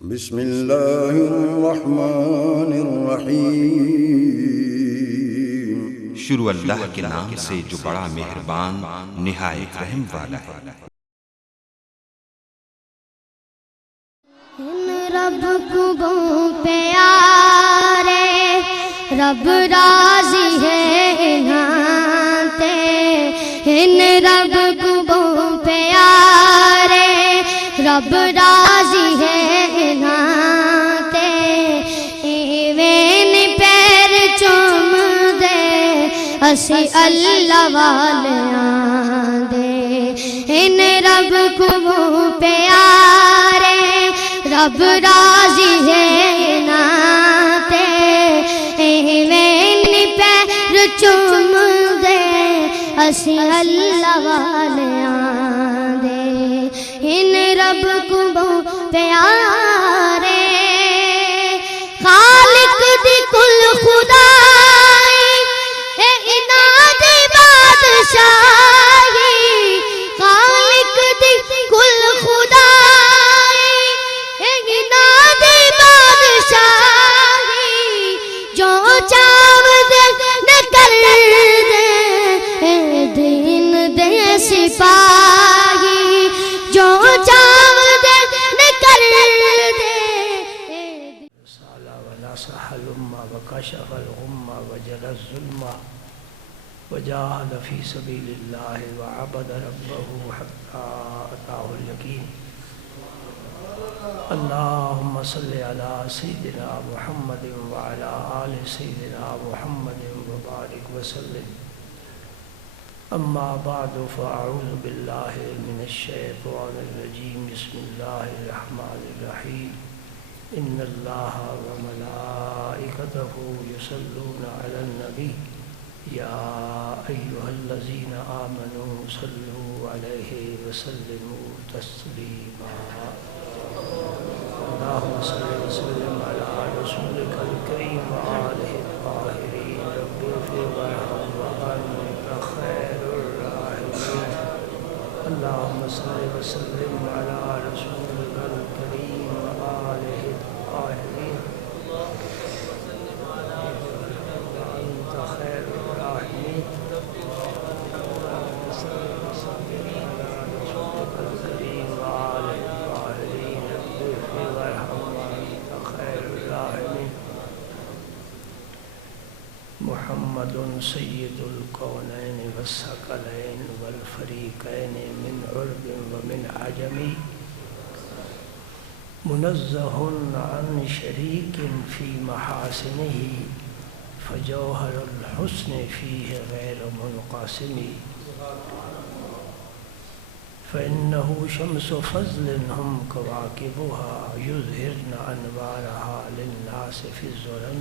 بسم اللہ الرحمن الرحیم۔ شروع اللہ کے نام سے جو بڑا مہربان نہایت رحم والا ہے۔ ان رب کو پیارے رب راضی ہے ناتے، ان رب کو پیارے رب راضی ہے ناتے، ایوین پیر چوم دے اسی اللہ والیاں دے، ان رب کو پیارے رب راضی ہے ناتے، ایوین پیر چوم دے اسی اللہ والیاں دے، ان رب کو پیارے خالق دی کل خدائی اے اناد بادشاہی، خالق دی کل خدائی اے اناد بادشاہی، جو چاو دے نہ کر دے اے دین دے سپاہی، جو چاو دے نہ کر دے سالا وناصح الأمة وكشف الغمة وجل الظلمة وجاهد في سبيل الله وعبد ربه حتى أتاه اليقين. اللهم صل على سيدنا محمد وعلى آل سيدنا محمد وبارك وسلم. أما بعد فأعوذ بالله من الشيطان الرجيم. بسم الله الرحمن الرحيم. إن الله وملائكته يصلون على النبي يا أيها الذين آمنوا صلوا عليه وسلموا تسليما. اللهم صل وسلم على رسولك الكريم وآله الطاهرين. رب اغفر وارحم وأنت خير الراحمين. اللهم صل وسلم على رسولك الكريم وآله الطاهرين وأنت خير الراحمين. اللهم صل وسلم على رسولك الكريم وآله الطاهرين. رب اغفر وارحم وأنت خير الراحمين. محمد سید الکونین والثقلین والفریقین من عرب ومن عجم، منزہ عن شریک فی محاسنہ فجوہر الحسن فیہ غیر منقسم، فإنہ شمس فضل ہم کواکبها یظہرن انوارها للناس فی الظلم،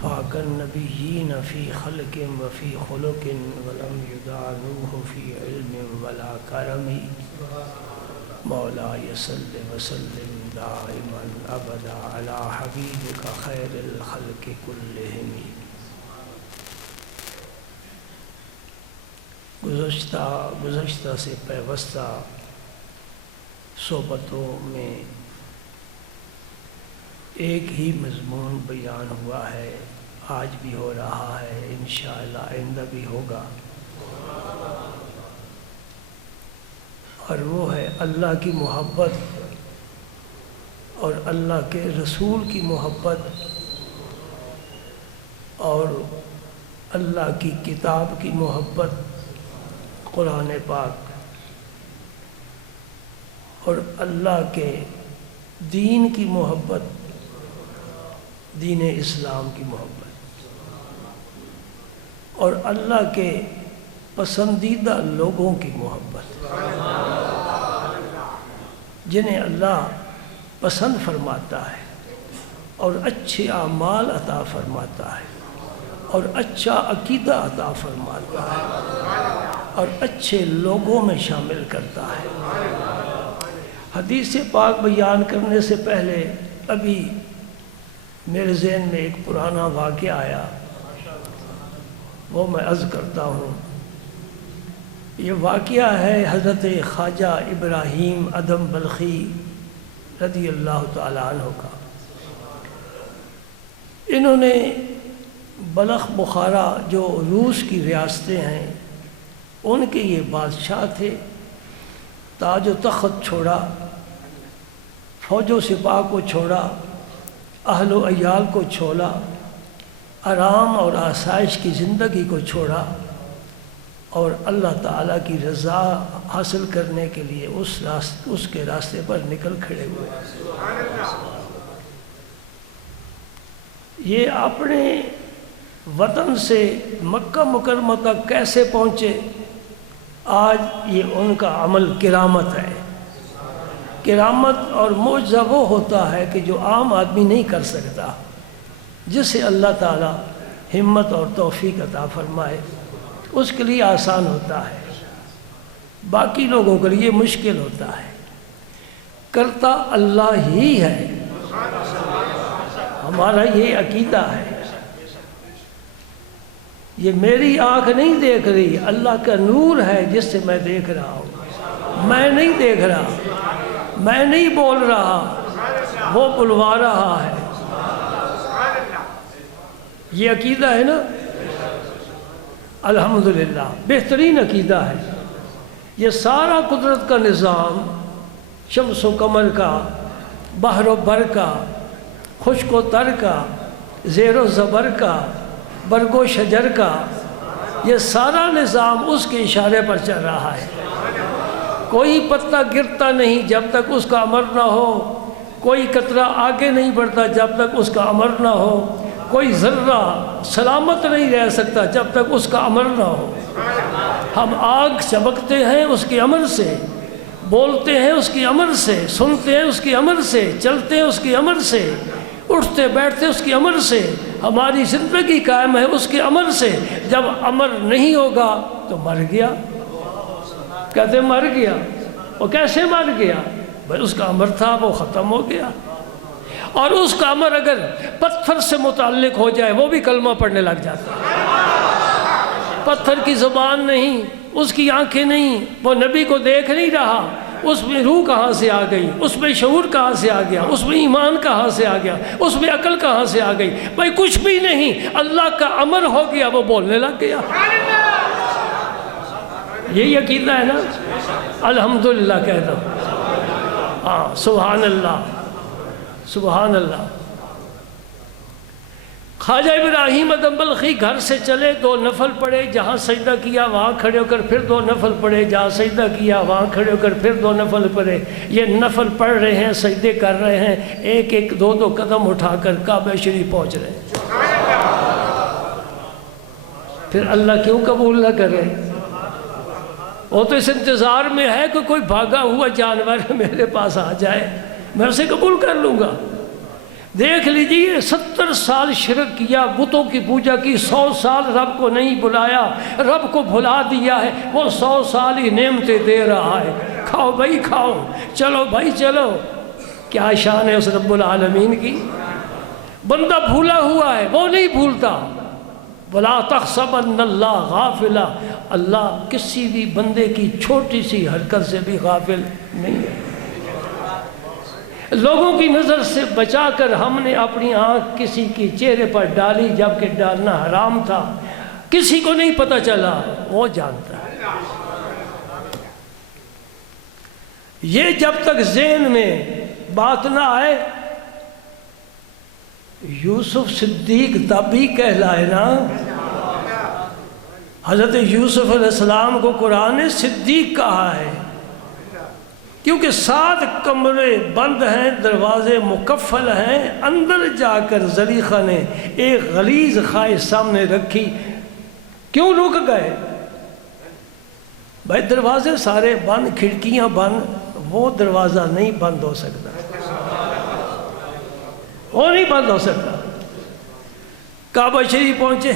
فاق النبیین فی خلق وفی خلق ولم یدانوہ فی علم ولا کرم، مولا صل وسلم دائما ابدا علی حبیبک خیر الخلق کلہم۔ گزشتہ سے پیوستہ صحبتوں میں ایک ہی مضمون بیان ہوا ہے، آج بھی ہو رہا ہے، انشاءاللہ آئندہ بھی ہوگا، اور وہ ہے اللہ کی محبت اور اللہ کے رسول کی محبت اور اللہ کی کتاب کی محبت، قرآن پاک، اور اللہ کے دین کی محبت، دین اسلام کی محبت، اور اللہ کے پسندیدہ لوگوں کی محبت، جنہیں اللہ پسند فرماتا ہے اور اچھے اعمال عطا فرماتا ہے اور اچھا عقیدہ عطا فرماتا ہے اور اچھے لوگوں میں شامل کرتا ہے۔ حدیث پاک بیان کرنے سے پہلے ابھی میرے ذہن میں ایک پرانا واقعہ آیا، وہ میں عرض کرتا ہوں۔ یہ واقعہ ہے حضرت خواجہ ابراہیم ادم بلخی رضی اللہ تعالی عنہ کا۔ انہوں نے بلخ بخارا جو روس کی ریاستیں ہیں ان کے یہ بادشاہ تھے، تاج و تخت چھوڑا، فوج و سپاہ کو چھوڑا، اہل و عیال کو چھوڑا، آرام اور آسائش کی زندگی کو چھوڑا اور اللہ تعالیٰ کی رضا حاصل کرنے کے لیے اس کے راستے پر نکل کھڑے ہوئے۔ یہ اپنے وطن سے مکہ مکرمہ تک کیسے پہنچے؟ آج یہ ان کا عمل کرامت ہے۔ کرامت اور معجزہ وہ ہوتا ہے کہ جو عام آدمی نہیں کر سکتا، جسے اللہ تعالیٰ ہمت اور توفیق عطا فرمائے اس کے لیے آسان ہوتا ہے، باقی لوگوں کے لیے مشکل ہوتا ہے۔ کرتا اللہ ہی ہے، ہمارا یہ عقیدہ ہے۔ یہ میری آنکھ نہیں دیکھ رہی، اللہ کا نور ہے جس سے میں دیکھ رہا ہوں۔ میں نہیں دیکھ رہا، میں نہیں بول رہا، وہ بلوا رہا ہے۔ یہ عقیدہ ہے نا، الحمدللہ بہترین عقیدہ ہے۔ یہ سارا قدرت کا نظام، شمس و قمر کا، بحر و بر کا، خشک و تر کا، زیر و زبر کا، برگ و شجر کا، یہ سارا نظام اس کے اشارے پر چل رہا ہے۔ کوئی پتا گرتا نہیں جب تک اس کا امر نہ ہو، کوئی قطرہ آگے نہیں بڑھتا جب تک اس کا امر نہ ہو، کوئی ذرہ سلامت نہیں رہ سکتا جب تک اس کا امر نہ ہو۔ ہم آگ چمکتے ہیں اس کے امر سے، بولتے ہیں اس کی امر سے، سنتے ہیں اس کی امر سے، چلتے ہیں اس کی امر سے، اٹھتے بیٹھتے اس کی امر سے، ہماری زندگی قائم ہے اس کے امر سے۔ جب امر نہیں ہوگا تو مر گیا، کہتے مر گیا۔ وہ کیسے مر گیا؟ بھائی اس کا امر تھا، وہ ختم ہو گیا۔ اور اس کا امر اگر پتھر سے متعلق ہو جائے وہ بھی کلمہ پڑھنے لگ جاتا ہے۔ پتھر کی زبان نہیں، اس کی آنکھیں نہیں، وہ نبی کو دیکھ نہیں رہا، اس میں روح کہاں سے آ گئی، اس میں شعور کہاں سے آ گیا، اس میں ایمان کہاں سے آ گیا، اس میں عقل کہاں سے آ گئی؟ بھائی کچھ بھی نہیں، اللہ کا امر ہو گیا، وہ بولنے لگ گیا۔ یہی عقیدہ ہے نا، الحمدللہ کہہ دو، ہاں سبحان اللہ سبحان اللہ۔ خواجہ ابراہیم ادم بلخی گھر سے چلے، 2 نفل پڑھے، جہاں سجدہ کیا وہاں کھڑے ہو کر پھر 2 نفل پڑھے، جہاں سجدہ کیا وہاں کھڑے ہو کر پھر 2 نفل پڑھے۔ یہ نفل پڑھ رہے ہیں، سجدے کر رہے ہیں، ایک ایک 2 قدم اٹھا کر کعبہ شریف پہنچ رہے ہیں۔ پھر اللہ کیوں قبول نہ کرے؟ وہ تو اس انتظار میں ہے کہ کوئی بھاگا ہوا جانور میرے پاس آ جائے، میں اسے قبول کر لوں گا۔ دیکھ لیجئے 70 سال شرک کیا، بتوں کی پوجا کی، 100 سال رب کو نہیں بلایا، رب کو بھلا دیا ہے، وہ 100 سال ہی نعمتیں دے رہا ہے۔ کھاؤ بھائی کھاؤ، چلو بھائی چلو۔ کیا شان ہے اس رب العالمین کی؟ بندہ بھولا ہوا ہے، وہ نہیں بھولتا۔ وَلَا تَحْسَبَنَّ اللَّهَ غَافِلًا، اللہ کسی بھی بندے کی چھوٹی سی حرکت سے بھی غافل نہیں ہے۔ لوگوں کی نظر سے بچا کر ہم نے اپنی آنکھ کسی کے چہرے پر ڈالی جبکہ ڈالنا حرام تھا، کسی کو نہیں پتہ چلا، وہ جانتا ہے۔ یہ جب تک ذہن میں بات نہ آئے، یوسف صدیق تب بھی کہلائے نا۔ حضرت یوسف علیہ السلام کو قرآن نے صدیق کہا ہے، کیونکہ 7 کمرے بند ہیں، دروازے مقفل ہیں۔ اندر جا کر زلیخا نے ایک غلیظ خواہش سامنے رکھی، کیوں رک گئے؟ بھائی دروازے سارے بند، کھڑکیاں بند، وہ دروازہ نہیں بند ہو سکتا، وہ نہیں بند ہو سکتا۔ کعبہ شریف پہنچے،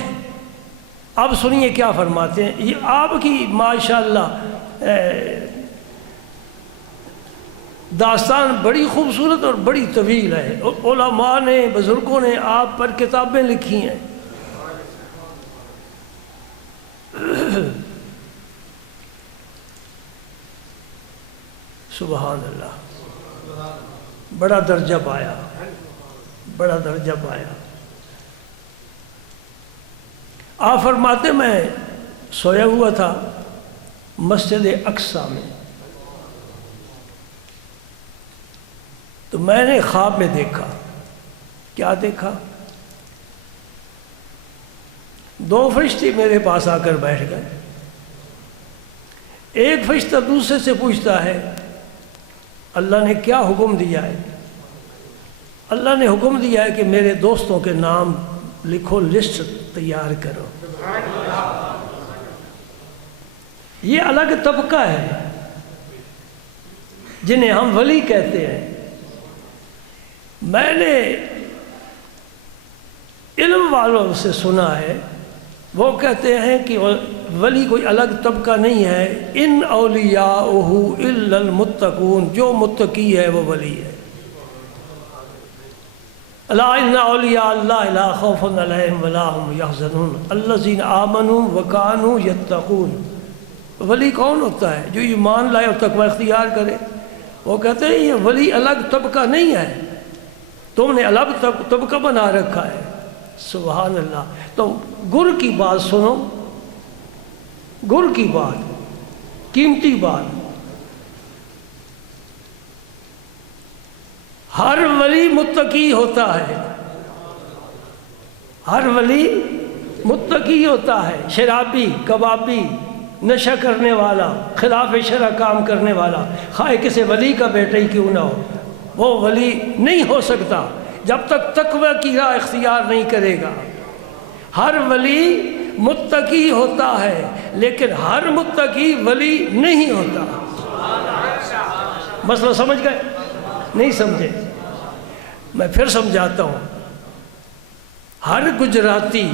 اب سنیے کیا فرماتے ہیں۔ یہ آپ کی ماشاءاللہ داستان بڑی خوبصورت اور بڑی طویل ہے، علماء نے، بزرگوں نے آپ پر کتابیں لکھی ہیں۔ سبحان اللہ۔ بڑا درجہ پایا، بڑا درجہ پایا۔ آپ فرماتے میں سویا ہوا تھا مسجد اقصی میں، تو میں نے خواب میں دیکھا، کیا دیکھا؟ دو فرشتے میرے پاس آ کر بیٹھ گئے۔ ایک فرشتہ دوسرے سے پوچھتا ہے اللہ نے کیا حکم دیا ہے؟ اللہ نے حکم دیا ہے کہ میرے دوستوں کے نام لکھو، لسٹ تیار کرو۔ یہ الگ طبقہ ہے جنہیں ہم ولی کہتے ہیں۔ میں نے علم والوں سے سنا ہے، وہ کہتے ہیں کہ ولی کوئی الگ طبقہ نہیں ہے، ان اولیاءہ الا المتقون، جو متقی ہے وہ ولی ہے۔ الا ان اولیاء اللہ لا خوف علیہم ولا هم یحزنون الذین آمنوا وکانوا یتقون۔ ولی کون ہوتا ہے؟ جو ایمان لائے اور تقوی اختیار کرے۔ وہ کہتے ہیں یہ ولی الگ طبقہ نہیں ہے، تم نے الگ طبقہ بنا رکھا ہے۔ سبحان اللہ۔ تو گر کی بات سنو، گر کی بات، قیمتی بات۔ ہر ولی متقی ہوتا ہے، ہر ولی متقی ہوتا ہے۔ شرابی، کبابی، نشہ کرنے والا، خلاف شرع کام کرنے والا، خواہ کسی ولی کا بیٹا ہی کیوں نہ ہو، وہ ولی نہیں ہو سکتا جب تک تقوی کی راہ اختیار نہیں کرے گا۔ ہر ولی متقی ہوتا ہے لیکن ہر متقی ولی نہیں ہوتا۔ مسئلہ سمجھ گئے؟ نہیں سمجھے؟ میں پھر سمجھاتا ہوں۔ ہر گجراتی،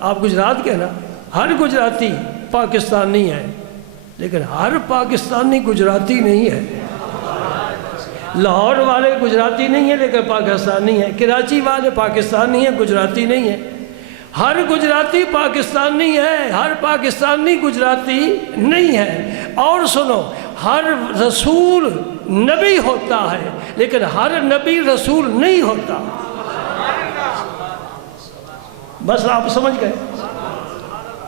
آپ گجرات کے نا، ہر گجراتی پاکستانی ہے، لیکن ہر پاکستانی گجراتی نہیں ہے۔ لاہور والے گجراتی نہیں ہیں لیکن پاکستانی ہیں، کراچی والے پاکستانی ہیں، گجراتی نہیں ہیں۔ ہر گجراتی پاکستانی ہے، ہر پاکستانی گجراتی نہیں ہے۔ اور سنو، ہر رسول نبی ہوتا ہے لیکن ہر نبی رسول نہیں ہوتا۔ بس آپ سمجھ گئے؟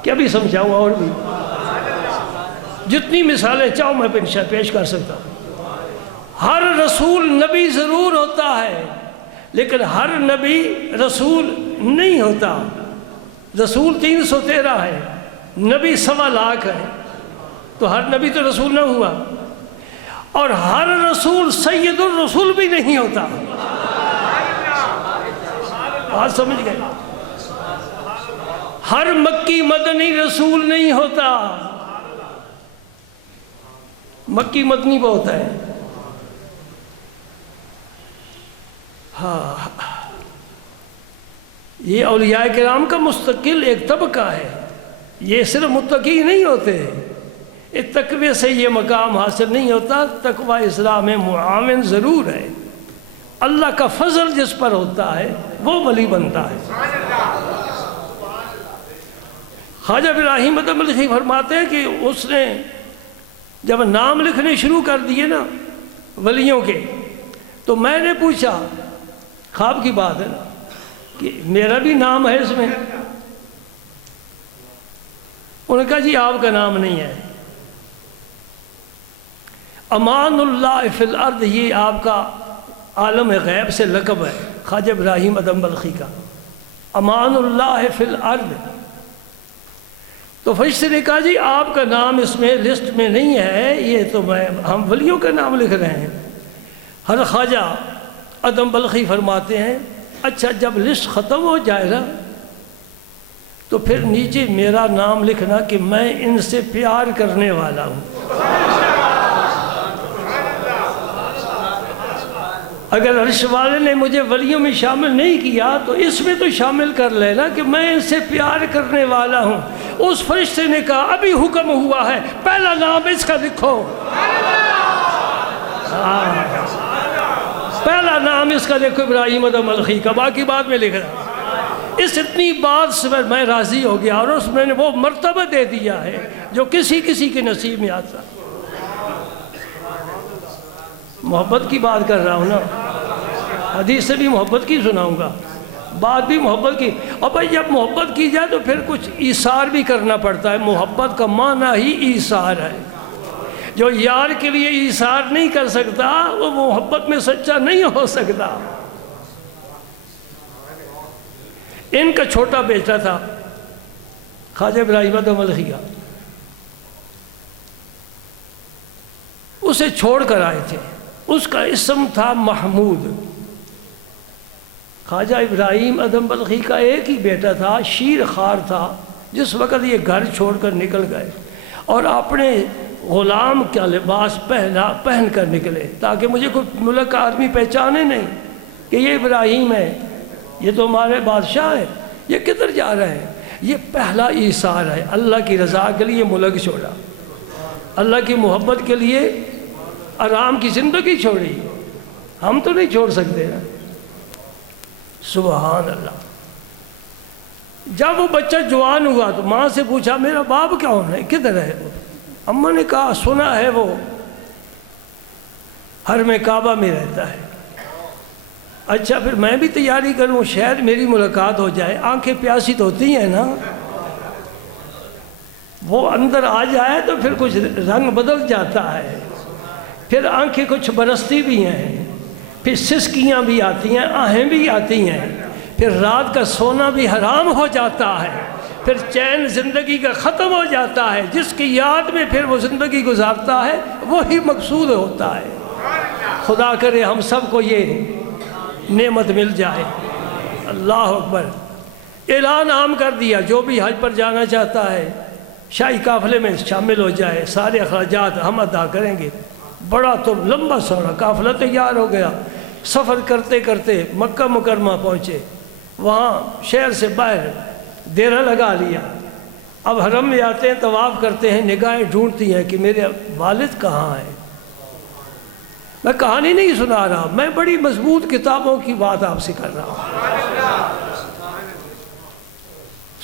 کیا بھی سمجھاؤں؟ اور بھی جتنی مثالیں چاہو میں پیش کر سکتا ہوں۔ ہر رسول نبی ضرور ہوتا ہے لیکن ہر نبی رسول نہیں ہوتا۔ رسول 313 ہے، نبی 1.25 لاکھ ہے، تو ہر نبی تو رسول نہ ہوا۔ اور ہر رسول سید الرسول بھی نہیں ہوتا۔ بات سمجھ گئے؟ ہر مکی مدنی رسول نہیں ہوتا۔ مکی مدنی بہت ہے۔ ہاں، یہ اولیاء کرام کا مستقل ایک طبقہ ہے۔ یہ صرف متقی نہیں ہوتے، اس تقوی سے یہ مقام حاصل نہیں ہوتا۔ تقوی اسلام میں معاون ضرور ہے، اللہ کا فضل جس پر ہوتا ہے وہ ولی بنتا ہے۔ خواجہ ابراہیم ادم بلخی فرماتے ہیں کہ اس نے جب نام لکھنے شروع کر دیے نا ولیوں کے، تو میں نے پوچھا، خواب کی بات ہے نا، کہ میرا بھی نام ہے اس میں؟ انہوں نے کہا جی آپ کا نام نہیں ہے۔ امان اللہ فی الارض یہ آپ کا عالم غیب سے لقب ہے، خواجہ ابراہیم ادم بلخی کا، امان اللہ فی الارض۔ تو فرشتے نے کہا جی آپ کا نام اس میں لسٹ میں نہیں ہے، یہ تو ہم ولیوں کا نام لکھ رہے ہیں۔ حضرت خواجہ ادم بلخی فرماتے ہیں اچھا جب لسٹ ختم ہو جائے گا تو پھر نیچے میرا نام لکھنا کہ میں ان سے پیار کرنے والا ہوں۔ اگر عرش والے نے مجھے ولیوں میں شامل نہیں کیا تو اس میں تو شامل کر لینا کہ میں ان سے پیار کرنے والا ہوں۔ اس فرشتے نے کہا ابھی حکم ہوا ہے، پہلا نام اس کا لکھو، پہلا نام اس کا لکھو ابراہیم ادم بلخی کا، باقی بعد میں لکھ رہا۔ اس اتنی بات سے میں راضی ہو گیا اور اس میں نے وہ مرتبہ دے دیا ہے جو کسی کے نصیب میں آتا۔ محبت کی بات کر رہا ہوں نا۔ حدیث سے بھی محبت کی سناؤں گا، بات بھی محبت کی. اور بھائی جب محبت کی جائے تو پھر کچھ ایثار بھی کرنا پڑتا ہے. محبت کا معنی ہی ایثار ہے. جو یار کے لیے ایثار نہیں کر سکتا وہ محبت میں سچا نہیں ہو سکتا. ان کا چھوٹا بیٹا تھا خواجہ ابراہیم ادم بلخی کا، اسے چھوڑ کر آئے تھے. اس کا اسم تھا محمود. خواجہ ابراہیم ادم بلخی کا ایک ہی بیٹا تھا، شیر خوار تھا. جس وقت یہ گھر چھوڑ کر نکل گئے اور اپنے غلام کا لباس پہن کر نکلے تاکہ مجھے کوئی ملک کا آدمی پہچانے نہیں کہ یہ ابراہیم ہے، یہ تو ہمارے بادشاہ ہے، یہ کدھر جا رہے ہیں. یہ پہلا ایثار ہے. اللہ کی رضا کے لیے ملک چھوڑا، اللہ کی محبت کے لیے آرام کی زندگی چھوڑی. ہم تو نہیں چھوڑ سکتے نا. سبحان اللہ. جب وہ بچہ جوان ہوا تو ماں سے پوچھا میرا باپ کون ہے، کدھر ہے وہ؟ اماں نے کہا سنا ہے وہ حرم کعبہ میں رہتا ہے. اچھا پھر میں بھی تیاری کروں، شاید میری ملاقات ہو جائے. آنکھیں پیاسی تو ہوتی ہیں نا. وہ اندر آ جائے تو پھر کچھ رنگ بدل جاتا ہے، پھر آنکھیں کچھ برستی بھی ہیں، پھر سسکیاں بھی آتی ہیں، آہیں بھی آتی ہیں، پھر رات کا سونا بھی حرام ہو جاتا ہے، پھر چین زندگی کا ختم ہو جاتا ہے. جس کی یاد میں پھر وہ زندگی گزارتا ہے وہی مقصود ہوتا ہے. خدا کرے ہم سب کو یہ نعمت مل جائے. اللہ اکبر. اعلان عام کر دیا جو بھی حج پر جانا چاہتا ہے شاہی قافلے میں شامل ہو جائے، سارے اخراجات ہم ادا کریں گے. بڑا تو لمبا سونا قافلہ تیار ہو گیا. سفر کرتے کرتے مکہ مکرمہ پہنچے. وہاں شہر سے باہر ڈیرا لگا لیا. اب حرم میں آتے ہیں، طواف کرتے ہیں، نگاہیں ڈھونڈتی ہیں کہ میرے والد کہاں ہیں. میں کہانی نہیں سنا رہا، میں بڑی مضبوط کتابوں کی بات آپ سے کر رہا ہوں.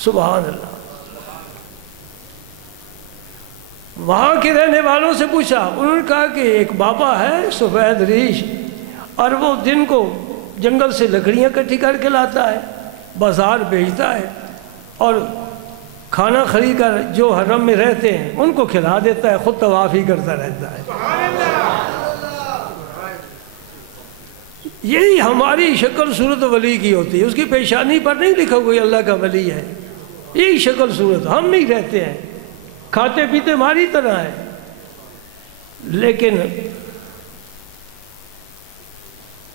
سبحان اللہ. وہاں کے رہنے والوں سے پوچھا، انہوں نے کہا کہ ایک بابا ہے سفید ریش، اور وہ دن کو جنگل سے لکڑیاں اکٹھی کر کے لاتا ہے، بازار بیچتا ہے، اور کھانا خرید کر جو حرم میں رہتے ہیں ان کو کھلا دیتا ہے، خود طواف ہی کرتا رہتا ہے. یہی ہماری شکل صورت ولی کی ہوتی ہے. اس کی پیشانی پر نہیں لکھا کوئی اللہ کا ولی ہے. یہی شکل صورت. ہم نہیں رہتے ہیں، کھاتے پیتے ہماری طرح ہے، لیکن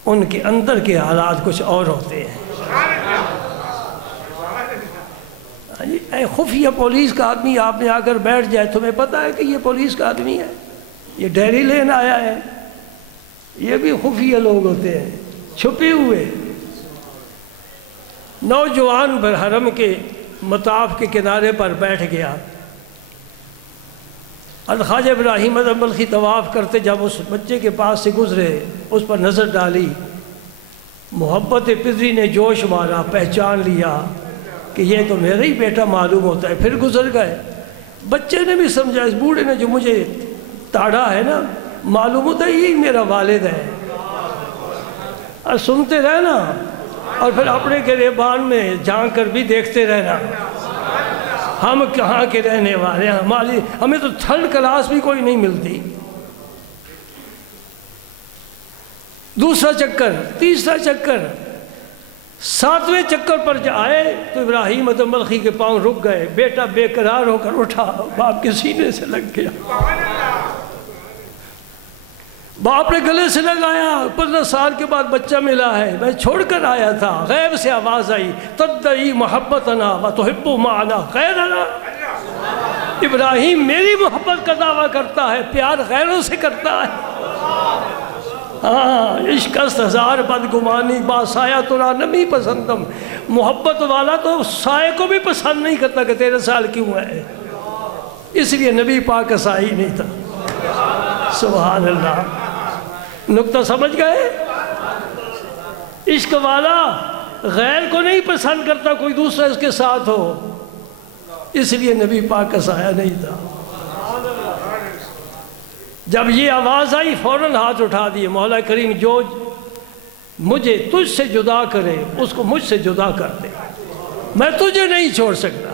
ان کے اندر کے حالات کچھ اور ہوتے ہیں. اے خفیہ پولیس کا آدمی آپ نے آ کر بیٹھ جائے، تمہیں پتہ ہے کہ یہ پولیس کا آدمی ہے، یہ ڈیری لین آیا ہے. یہ بھی خفیہ لوگ ہوتے ہیں، چھپے ہوئے. نوجوان حرم کے مطاف کے کنارے پر بیٹھ گیا. خواجہ ابراہیم ادم بلخی طواف کرتے جب اس بچے کے پاس سے گزرے، اس پر نظر ڈالی، محبت پدری نے جوش مارا، پہچان لیا کہ یہ تو میرا ہی بیٹا معلوم ہوتا ہے. پھر گزر گئے. بچے نے بھی سمجھا اس بوڑھے نے جو مجھے تاڑا ہے نا، معلوم ہوتا ہے یہی میرا والد ہے. اور سنتے رہنا اور پھر اپنے گریبان میں جھانک کر بھی دیکھتے رہنا. ہم کہاں کے رہنے والے ہیں، ہمیں تو تھرڈ کلاس بھی کوئی نہیں ملتی. دوسرا چکر، تیسرا چکر، 7ویں چکر پر آئے تو ابراہیم ادم بلخی کے پاؤں رک گئے. بیٹا بے قرار ہو کر اٹھا، باپ کے سینے سے لگ گیا. باپ نے گلے سے لگایا. 15 سال کے بعد بچہ ملا ہے، میں چھوڑ کر آیا تھا. غیب سے آواز آئی، تدعی محبتنا وتحب معنا غیرنا. ابراہیم میری محبت کا دعویٰ کرتا ہے، پیار غیروں سے کرتا ہے. ہاں، عشق است ہزار بدگمانی با سایہ ترا نمی پسندم. محبت والا تو سائے کو بھی پسند نہیں کرتا کہ 13 سال کیوں ہے. اس لیے نبی پاک کا سایہ نہیں تھا. سبحان اللہ. نقطہ سمجھ گئے؟ عشق والا غیر کو نہیں پسند کرتا کوئی دوسرا اس کے ساتھ ہو، اس لیے نبی پاک کا سایہ نہیں تھا. جب یہ آواز آئی فوراً ہاتھ اٹھا دیے. مولا کریم جو مجھے تجھ سے جدا کرے اس کو مجھ سے جدا کر دے، میں تجھے نہیں چھوڑ سکتا۔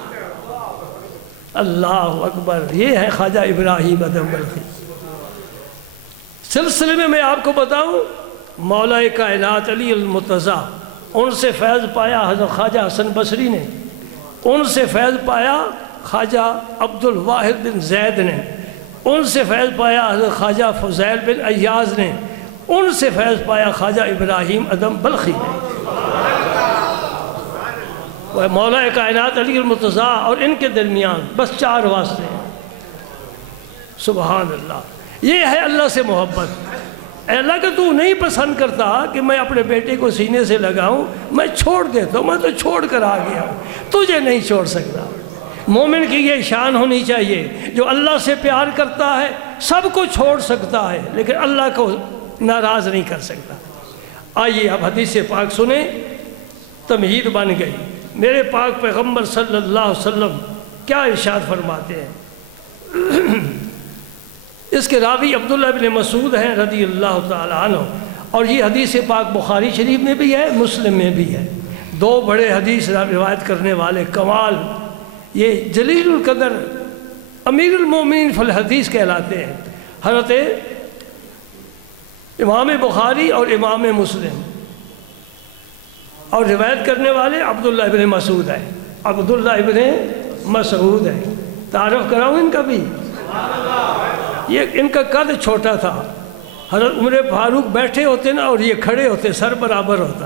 اللہ اکبر، یہ ہے خواجہ ابراہیم ادم بلخی۔ سلسلے میں آپ کو بتاؤں، مولا کائنات علی المرتضیٰ، ان سے فیض پایا حضرت خواجہ حسن بصری نے، ان سے فیض پایا خواجہ عبد الواحد بن زید نے، ان سے فیض پایا حضرت خواجہ فضیل بن ایاز نے، ان سے فیض پایا خواجہ ابراہیم ادم بلخی نے۔ وہ مولا کائنات علی المرتضیٰ اور ان کے درمیان بس 4 واسطے ہیں۔ سبحان اللہ، یہ ہے اللہ سے محبت۔ اے اللہ کہ تو نہیں پسند کرتا کہ میں اپنے بیٹے کو سینے سے لگاؤں، میں چھوڑ دیتا ہوں، میں تو چھوڑ کر آ گیا ہوں، تجھے نہیں چھوڑ سکتا۔ مومن کی یہ شان ہونی چاہیے، جو اللہ سے پیار کرتا ہے سب کو چھوڑ سکتا ہے لیکن اللہ کو ناراض نہیں کر سکتا۔ آئیے اب حدیث پاک سنیں، تمہید بن گئی۔ میرے پاک پیغمبر صلی اللہ علیہ وسلم کیا ارشاد فرماتے ہیں؟ اس کے راوی عبداللہ بن مسعود ہیں رضی اللہ تعالی عنہ، اور یہ حدیث پاک بخاری شریف میں بھی ہے، مسلم میں بھی ہے۔ 2 بڑے حدیث روایت کرنے والے کمال، یہ جلیل القدر امیر المومنین فی الحدیث کہلاتے ہیں، حضرت امام بخاری اور امام مسلم، اور روایت کرنے والے عبداللہ ابن مسعود ہیں، عبداللہ ابن مسعود ہیں۔ تعارف کراؤں ان کا بھی؟ یہ ان کا قد چھوٹا تھا، حضرت عمر فاروق بیٹھے ہوتے نا اور یہ کھڑے ہوتے، سر برابر ہوتا۔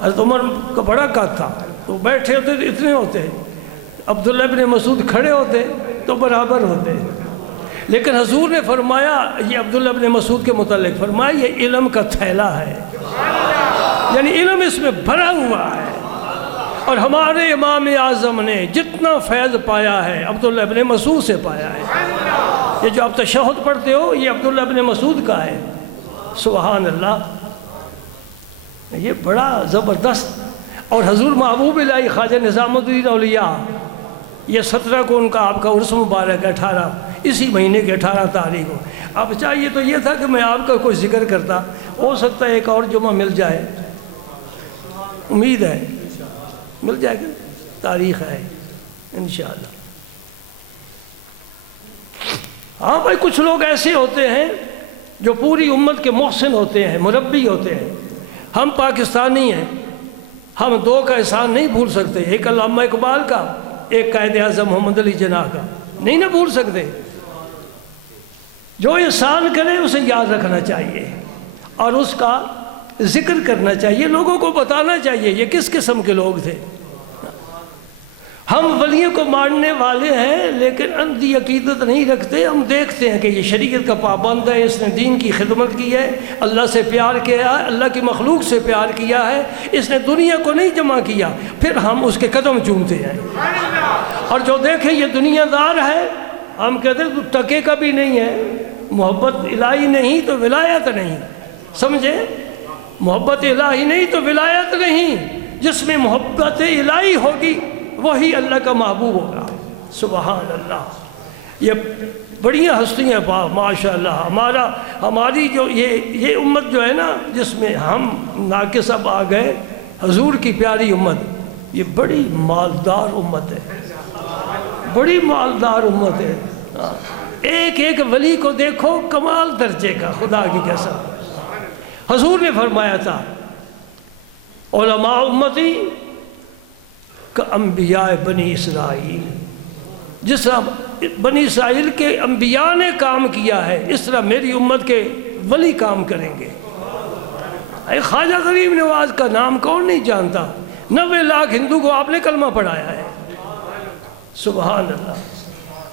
حضرت عمر کا بڑا قد تھا تو بیٹھے ہوتے تو اتنے ہوتے، عبداللہ ابن مسعود کھڑے ہوتے تو برابر ہوتے۔ لیکن حضور نے فرمایا، یہ عبداللہ ابن مسعود کے متعلق فرمایا، یہ علم کا تھیلا ہے، یعنی علم اس میں بھرا ہوا ہے۔ اور ہمارے امام اعظم نے جتنا فیض پایا ہے عبداللہ ابن مسعود سے پایا ہے۔ یہ جو آپ تشہد پڑھتے ہو یہ عبداللہ ابن مسعود کا ہے۔ سبحان اللہ، یہ بڑا زبردست۔ اور حضور محبوب الہی خواجہ نظام الدین اولیاء، یہ 17 کو ان کا آپ کا عرس مبارک ہے، 18 اسی مہینے کے 18 تاریخ کو۔ اب چاہیے تو یہ تھا کہ میں آپ کا کوئی ذکر کرتا، ہو سکتا ہے ایک اور جمعہ مل جائے، امید ہے مل جائے گا، تاریخ ہے انشاءاللہ۔ ہاں بھائی، کچھ لوگ ایسے ہوتے ہیں جو پوری امت کے محسن ہوتے ہیں، مربی ہوتے ہیں۔ ہم پاکستانی ہیں، ہم 2 کا احسان نہیں بھول سکتے، ایک علامہ اقبال کا، ایک قائد اعظم محمد علی جناح کا، نہیں نہ بھول سکتے۔ جو احسان کرے اسے یاد رکھنا چاہیے اور اس کا ذکر کرنا چاہیے، لوگوں کو بتانا چاہیے یہ کس قسم کے لوگ تھے۔ ہم ولیوں کو ماننے والے ہیں لیکن اندھی عقیدت نہیں رکھتے۔ ہم دیکھتے ہیں کہ یہ شریعت کا پابند ہے، اس نے دین کی خدمت کی ہے، اللہ سے پیار کیا ہے، اللہ کی مخلوق سے پیار کیا ہے، اس نے دنیا کو نہیں جمع کیا، پھر ہم اس کے قدم چومتے ہیں۔ اور جو دیکھیں یہ دنیا دار ہے، ہم کہتے ہیں تو ٹکے کا بھی نہیں ہے، محبت الہی نہیں تو ولایت نہیں، سمجھے؟ محبت الہی نہیں تو ولایت نہیں۔ جس میں محبت الہی ہوگی وہی اللہ کا محبوب ہوگا۔ سبحان اللہ، یہ بڑی ہستیاں ماشاءاللہ۔ ہماری جو یہ امت جو ہے نا، جس میں ہم ناقص اب آ گئے، حضور کی پیاری امت، یہ بڑی مالدار امت ہے، بڑی مالدار امت ہے۔ ایک ایک ولی کو دیکھو کمال درجے کا، خدا کی قسم۔ حضور نے فرمایا تھا علماء امتی کا انبیاء بنی اسرائیل، جس طرح بنی اسرائیل کے انبیاء نے کام کیا ہے اس طرح میری امت کے ولی کام کریں گے۔ خواجہ غریب نواز کا نام کون نہیں جانتا؟ 90 لاکھ ہندو کو آپ نے کلمہ پڑھایا ہے۔ سبحان اللہ۔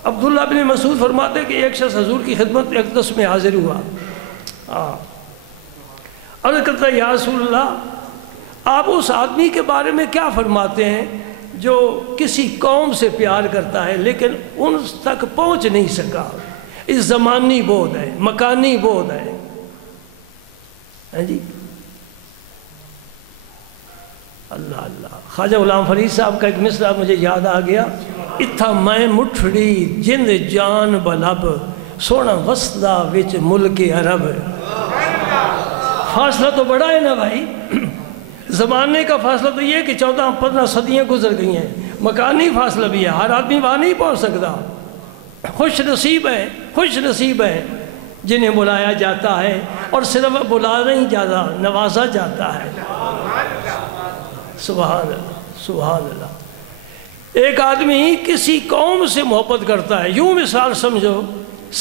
عبداللہ بن مسعود فرماتے کہ ایک شخص حضور کی خدمت اقدس میں حاضر ہوا، عرض کرتا ہے یا رسول اللہ، آپ اس آدمی کے بارے میں کیا فرماتے ہیں جو کسی قوم سے پیار کرتا ہے لیکن ان تک پہنچ نہیں سکا؟ اس زمانی بود ہے، مکانی بود ہے۔ جی اللہ اللہ۔ خواجہ غلام فرید صاحب کا ایک مصرع مجھے یاد آ گیا، اتھا میں مٹھڑی جند جان بلب سونا وسدا وچ ملک عرب، فاصلہ تو بڑا ہے نا بھائی، زمانے کا فاصلہ تو یہ کہ 14-15 صدیاں گزر گئی ہیں، مکانی فاصلہ بھی ہے، ہر آدمی وہاں نہیں پہنچ سکتا۔ خوش نصیب ہے جنہیں بلایا جاتا ہے، اور صرف بلا نہیں جاتا، نوازا جاتا ہے۔ سبحان اللہ۔ ایک آدمی کسی قوم سے محبت کرتا ہے، یوں مثال سمجھو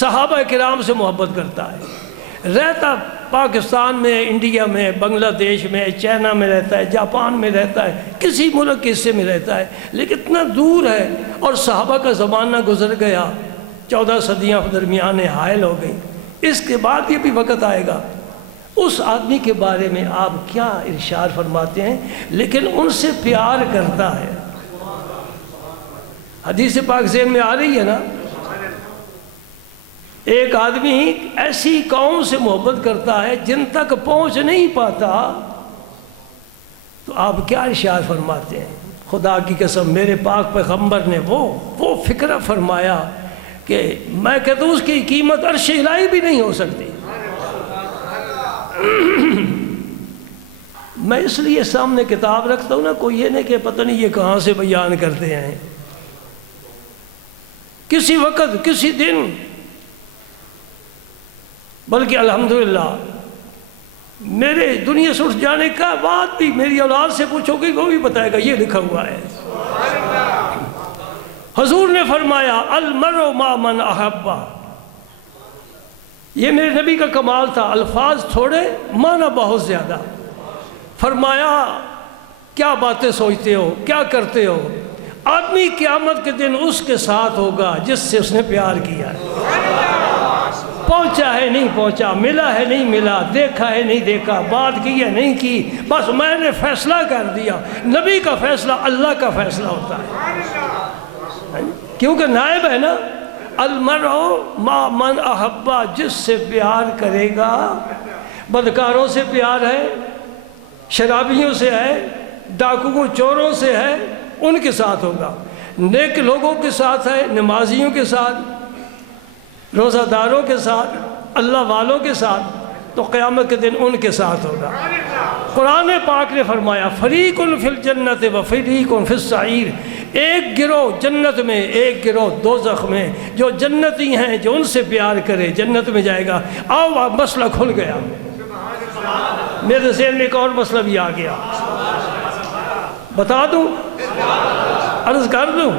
صحابہ کرام سے محبت کرتا ہے، رہتا پاکستان میں، انڈیا میں، بنگلہ دیش میں، چائنا میں رہتا ہے، جاپان میں رہتا ہے، کسی ملک کے حصے میں رہتا ہے، لیکن اتنا دور ہے، اور صحابہ کا زمانہ گزر گیا، 14 صدیاں درمیان حائل ہو گئی۔ اس کے بعد یہ بھی وقت آئے گا، اس آدمی کے بارے میں آپ کیا ارشاد فرماتے ہیں؟ لیکن ان سے پیار کرتا ہے۔ حدیث پاک ذہن میں آ رہی ہے نا؟ ایک آدمی ایسی قوم سے محبت کرتا ہے جن تک پہنچ نہیں پاتا، تو آپ کیا ارشاد فرماتے ہیں؟ خدا کی قسم میرے پاک پیغمبر نے وہ فکرہ فرمایا کہ میں کہتا ہوں اس کی قیمت عرش الہی بھی نہیں ہو سکتی۔ میں اس لیے سامنے کتاب رکھتا ہوں نا، کوئی یہ نہیں کہ پتہ نہیں یہ کہاں سے بیان کرتے ہیں۔ کسی وقت، کسی دن، بلکہ الحمدللہ میرے دنیا سے اٹھ جانے کا بعد بھی میری اولاد سے پوچھو گے وہ بھی بتائے گا یہ لکھا ہوا ہے۔ حضور نے فرمایا المرء مع من احب، یہ میرے نبی کا کمال تھا، الفاظ تھوڑے معنی بہت زیادہ۔ فرمایا کیا باتیں سوچتے ہو، کیا کرتے ہو؟ آدمی قیامت کے دن اس کے ساتھ ہوگا جس سے اس نے پیار کیا ہے، پہنچا ہے نہیں پہنچا، ملا ہے نہیں ملا، دیکھا ہے نہیں دیکھا، بات کی ہے نہیں کی، بس میں نے فیصلہ کر دیا۔ نبی کا فیصلہ اللہ کا فیصلہ ہوتا ہے، کیونکہ نائب ہے نا۔ المرء مع من احبا، جس سے پیار کرے گا۔ بدکاروں سے پیار ہے، شرابیوں سے ہے، ڈاکوؤں چوروں سے ہے، ان کے ساتھ ہوگا۔ نیک لوگوں کے ساتھ ہے، نمازیوں کے ساتھ، روزہ داروں کے ساتھ، اللہ والوں کے ساتھ، تو قیامت کے دن ان کے ساتھ ہوگا۔ قرآن پاک نے فرمایا فریق فی الجنت و فریق فی السعیر، ایک گروہ جنت میں، ایک گروہ دوزخ میں۔ جو جنتی ہیں جو ان سے پیار کرے جنت میں جائے گا۔ آؤ مسئلہ کھل گیا، میرے ذہن میں ایک اور مسئلہ بھی آ گیا، بتا دوں، عرض کر دوں۔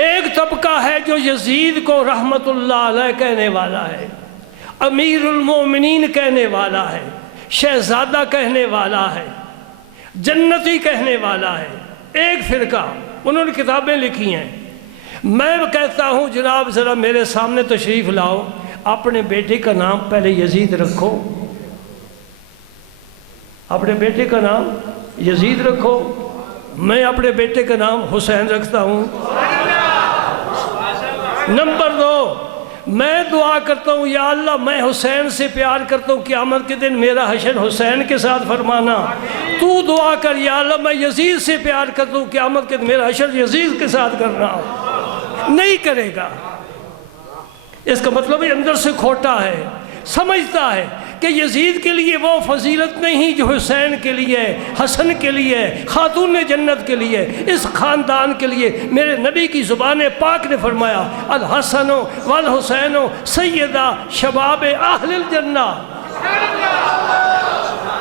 ایک طبقہ ہے جو یزید کو رحمت اللہ علیہ کہنے والا ہے، امیر المومنین کہنے والا ہے، شہزادہ کہنے والا ہے، جنتی کہنے والا ہے۔ ایک فرقہ، انہوں نے کتابیں لکھی ہیں۔ میں کہتا ہوں جناب ذرا میرے سامنے تشریف لاؤ، اپنے بیٹے کا نام پہلے یزید رکھو، اپنے بیٹے کا نام یزید رکھو، میں اپنے بیٹے کا نام حسین رکھتا ہوں۔ نمبر 2، میں دعا کرتا ہوں یا اللہ میں حسین سے پیار کرتا ہوں، قیامت کے دن میرا حشر حسین کے ساتھ فرمانا۔ تو دعا کر یا اللہ میں یزید سے پیار کرتا ہوں، قیامت کے دن میرا حشر یزید کے ساتھ کرنا۔ نہیں کرے گا، اس کا مطلب یہ اندر سے کھوٹا ہے، سمجھتا ہے کہ یزید کے لیے وہ فضیلت نہیں جو حسین کے لیے، حسن کے لیے، خاتون جنت کے لیے، اس خاندان کے لیے۔ میرے نبی کی زبان پاک نے فرمایا الحسن والحسین سیدہ شباب اہل الجنہ،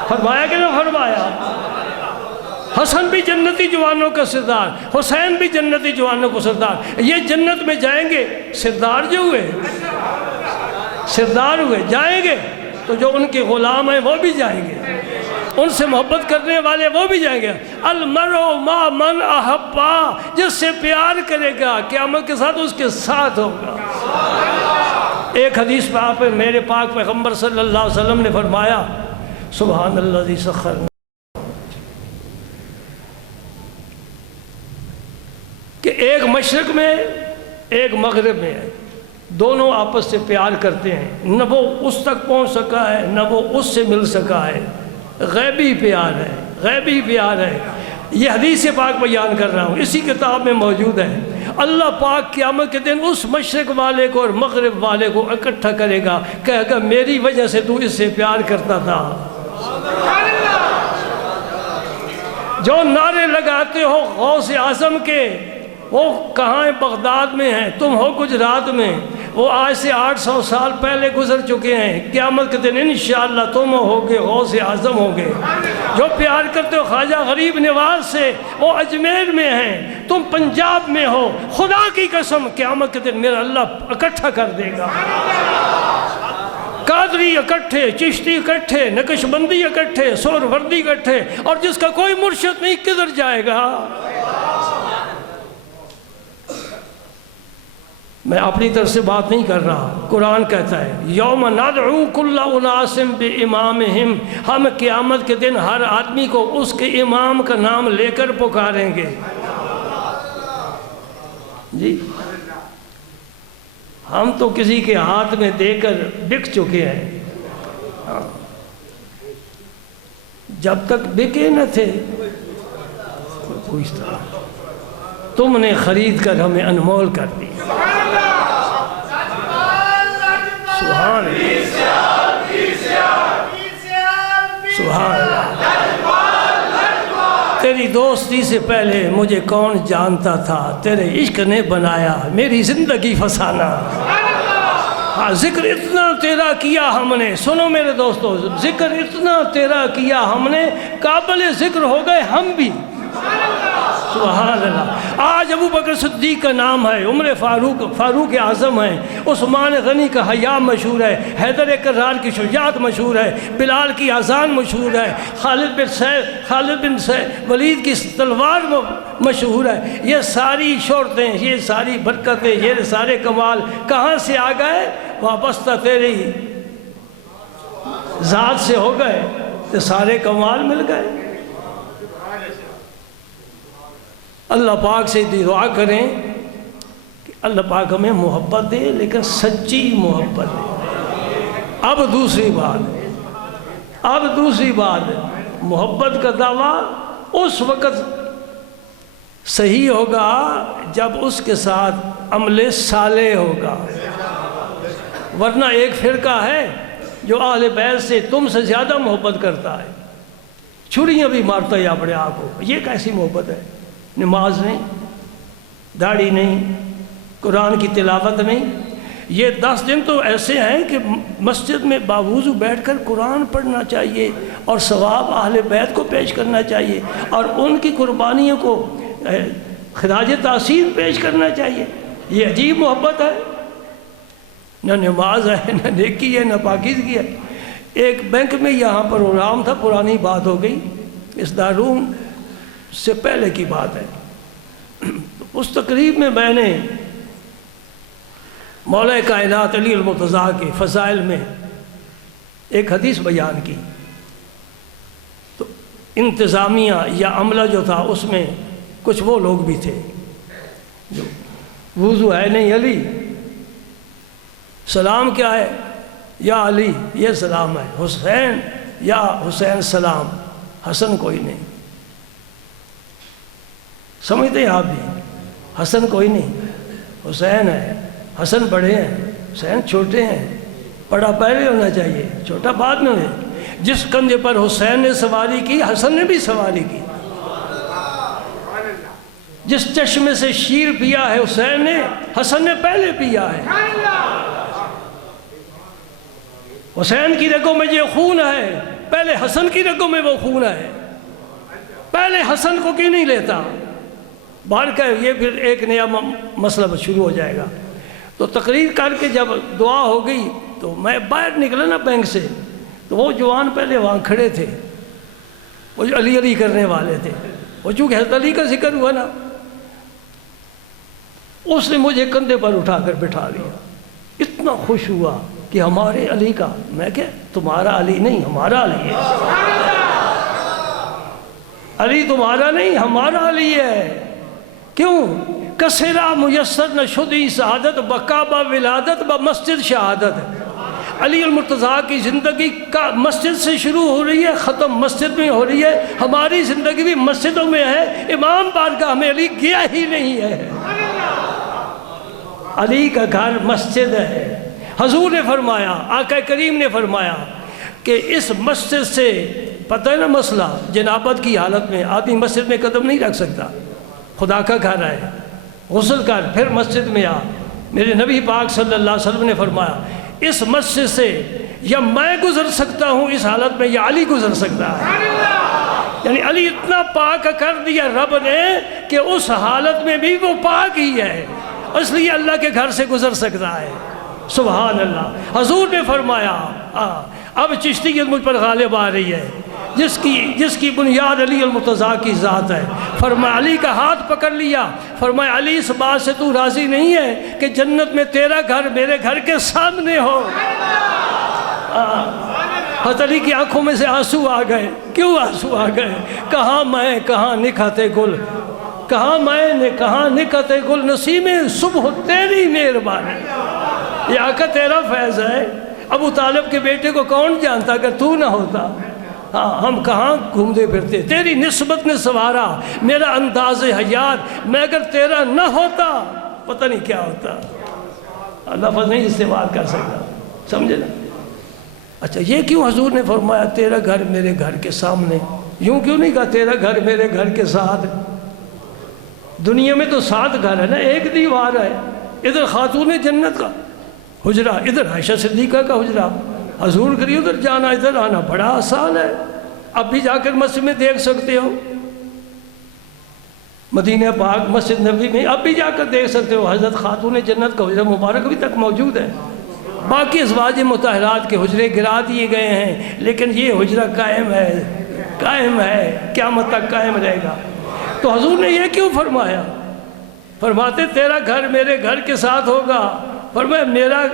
فرمایا کہ نہ فرمایا؟ حسن بھی جنتی جوانوں کا سردار، حسین بھی جنتی جوانوں کا سردار۔ یہ جنت میں جائیں گے، سردار جو ہوئے، سردار ہوئے جائیں گے، تو جو ان کے غلام ہیں وہ بھی جائیں گے، ان سے محبت کرنے والے وہ بھی جائیں گے۔ المرء مع من احبا، جس سے پیار کرے گا قیامت کے ساتھ اس کے ساتھ ہوگا۔ ایک حدیث میں آپ میرے پاک پیغمبر صلی اللہ علیہ وسلم نے فرمایا سبحان الذی سخر، کہ ایک مشرق میں ایک مغرب میں ہے، دونوں آپس سے پیار کرتے ہیں، نہ وہ اس تک پہنچ سکا ہے نہ وہ اس سے مل سکا ہے، غیبی پیار ہے، غیبی پیار ہے۔ یہ حدیث پاک بیان کر رہا ہوں، اسی کتاب میں موجود ہے۔ اللہ پاک قیامت کے دن اس مشرق والے کو اور مغرب والے کو اکٹھا کرے گا، کہے گا میری وجہ سے تو اس سے پیار کرتا تھا۔ جو نعرے لگاتے ہو غوث اعظم کے، وہ کہاں ہیں؟ بغداد میں ہیں، تم ہو گجرات میں، وہ آج سے 800 سال پہلے گزر چکے ہیں۔ قیامت کے دن انشاءاللہ تم ہوگے غوث اعظم ہوگے۔ جو پیار کرتے ہو خواجہ غریب نواز سے، وہ اجمیر میں ہیں، تم پنجاب میں ہو، خدا کی قسم قیامت کے دن میرا اللہ اکٹھا کر دے گا۔ قادری اکٹھے، چشتی اکٹھے، نقش بندی اکٹھے، سور وردی اکٹھے، اور جس کا کوئی مرشد نہیں کدھر جائے گا؟ میں اپنی طرف سے بات نہیں کر رہا، قرآن کہتا ہے یوم ندعو کل اناس بامامہم، ہم قیامت کے دن ہر آدمی کو اس کے امام کا نام لے کر پکاریں گے۔ جی ہم تو کسی کے ہاتھ میں دے کر بک چکے ہیں، جب تک بکے نہ تھے پوچھتا، تم نے خرید کر ہمیں انمول کر دی۔ سبحان اللہ۔ تیری دوستی سے پہلے مجھے کون جانتا تھا، تیرے عشق نے بنایا میری زندگی فسانہ۔ ہاں ذکر اتنا تیرا کیا ہم نے، سنو میرے دوستو، ذکر اتنا تیرا کیا ہم نے، قابل ذکر ہو گئے ہم بھی۔ سبحان اللہ۔ آج ابو بکر صدیق کا نام ہے، عمر فاروق اعظم ہے، عثمان غنی کا حیا مشہور ہے، حیدر کرار کی شجاعت مشہور ہے، بلال کی اذان مشہور ہے، خالد بن ولید کی تلوار مشہور ہے۔ یہ ساری شہرتیں، یہ ساری برکتیں، یہ سارے کمال کہاں سے آ گئے؟ وابستہ تیری ذات سے ہو گئے تو سارے کمال مل گئے۔ اللہ پاک سے دعا کریں کہ اللہ پاک ہمیں محبت دے، لیکن سچی محبت دے۔ اب دوسری بات محبت کا دعویٰ اس وقت صحیح ہوگا جب اس کے ساتھ عمل صالح ہوگا، ورنہ ایک فرقہ ہے جو اہل بیت سے تم سے زیادہ محبت کرتا ہے، چھریاں بھی مارتا ہے اپنے آپ کو۔ یہ کیسی محبت ہے؟ نماز نہیں، داڑھی نہیں، قرآن کی تلاوت نہیں۔ یہ 10 دن تو ایسے ہیں کہ مسجد میں باوضو بیٹھ کر قرآن پڑھنا چاہیے اور ثواب اہل بیت کو پیش کرنا چاہیے اور ان کی قربانیوں کو خراج تحسین پیش کرنا چاہیے۔ یہ عجیب محبت ہے، نہ نماز ہے، نہ نیکی ہے، نہ پاکیزگی ہے۔ ایک بینک میں یہاں پروگرام تھا، پرانی بات ہو گئی، اس دارالعلوم سے پہلے کی بات ہے۔ اس تقریب میں نے مولا کائنات علی المرتضیٰ کے فضائل میں ایک حدیث بیان کی، تو انتظامیہ یا عملہ جو تھا اس میں کچھ وہ لوگ بھی تھے جو وضو ہے نہیں علی، سلام کیا ہے؟ یا علی، یہ سلام ہے۔ حسین، یا حسین سلام، حسن کوئی نہیں۔ سمجھتے ہیں آپ بھی؟ حسن کوئی نہیں، حسین ہے۔ حسن بڑے ہیں، حسین چھوٹے ہیں۔ بڑا پہلے ہونا چاہیے، چھوٹا بعد میں ہونا۔ جس کندھے پر حسین نے سواری کی، حسن نے بھی سواری کی۔ جس چشمے سے شیر پیا ہے حسین نے، حسن نے پہلے پیا ہے۔ حسین کی رگوں میں یہ خون ہے، پہلے حسن کی رگوں میں وہ خون ہے۔ پہلے حسن کو کیوں نہیں لیتا؟ باہر کا یہ پھر ایک نیا مسئلہ شروع ہو جائے گا۔ تو تقریر کر کے جب دعا ہو گئی تو میں باہر نکلا نا بینک سے، تو وہ جوان پہلے وہاں کھڑے تھے، وہ جو علی علی کرنے والے تھے، وہ چونکہ حضرت علی کا ذکر ہوا نا، اس نے مجھے کندھے پر اٹھا کر بٹھا لیا۔ اتنا خوش ہوا کہ ہمارے علی کا، میں کہ تمہارا علی نہیں، ہمارا علی ہے۔ علی تمہارا نہیں، ہمارا علی ہے۔ کیوں؟ کسرا میسر نہ شدی سعادت، بکعبہ ولادت بمسجد شہادت۔ علی المرتضیٰ کی زندگی کا مسجد سے شروع ہو رہی ہے، ختم مسجد میں ہو رہی ہے۔ ہماری زندگی بھی مسجدوں میں ہے، امام بارگاہ میں علی گیا ہی نہیں ہے۔ علی کا گھر مسجد ہے۔ حضور نے فرمایا، آقا کریم نے فرمایا کہ اس مسجد سے پتہ ہے نا مسئلہ، جنابت کی حالت میں آدمی مسجد میں قدم نہیں رکھ سکتا، خدا کا گھر ہے، غسل کر پھر مسجد میں آ۔ میرے نبی پاک صلی اللہ علیہ وسلم نے فرمایا اس مسجد سے یا میں گزر سکتا ہوں اس حالت میں یا علی گزر سکتا ہے۔ یعنی علی اتنا پاک کر دیا رب نے کہ اس حالت میں بھی وہ پاک ہی ہے، اس لیے اللہ کے گھر سے گزر سکتا ہے۔ سبحان اللہ۔ حضور نے فرمایا اب چشتیت مجھ پر غالب آ رہی ہے، جس کی بنیاد علی المرتضیٰ کی ذات ہے۔ فرمایا علی کا ہاتھ پکڑ لیا، فرمایا علی اس بات سے تو راضی نہیں ہے کہ جنت میں تیرا گھر میرے گھر کے سامنے ہو؟ حضرت علی کی آنکھوں میں سے آنسو آ گئے۔ کیوں آنسو آ گئے؟ کہاں میں کہاں نکھتے گل، کہاں میں نے کہاں نکھتے گل، نسیمِ صبح تیری مہربانی۔ یہ آقا تیرا فیض ہے۔ ابو طالب کے بیٹے کو کون جانتا اگر تو نہ ہوتا؟ ہم کہاں گھومتے پھرتے، تیری نسبت نے سنوارا میرا انداز حیات، میں اگر تیرا نہ ہوتا پتہ نہیں کیا ہوتا۔ لفظ نہیں استعمال کر سکتا، سمجھے نا؟ اچھا یہ کیوں حضور نے فرمایا تیرا گھر میرے گھر کے سامنے؟ یوں کیوں نہیں کہا تیرا گھر میرے گھر کے ساتھ؟ دنیا میں تو 7 گھر ہے نا، ایک دیوار ہے، ادھر خاتون جنت کا حجرہ، ادھر عائشہ صدیقہ کا حجرہ، حضور کری ادھر جانا ادھر آنا بڑا آسان ہے۔ اب بھی جا کر مسجد میں دیکھ سکتے ہو، مدینہ پاک مسجد نبوی میں اب بھی جا کر دیکھ سکتے ہو، حضرت خاتون جنت کا حجرہ مبارک ابھی تک موجود ہے۔ باقی ازواج مطہرات کے حجرے گرا دیے گئے ہیں، لیکن یہ حجرہ قائم ہے، قیامت تک قائم رہے گا۔ تو حضور نے یہ کیوں فرمایا؟ فرماتے تیرا گھر میرے گھر کے ساتھ ہوگا، فرمایا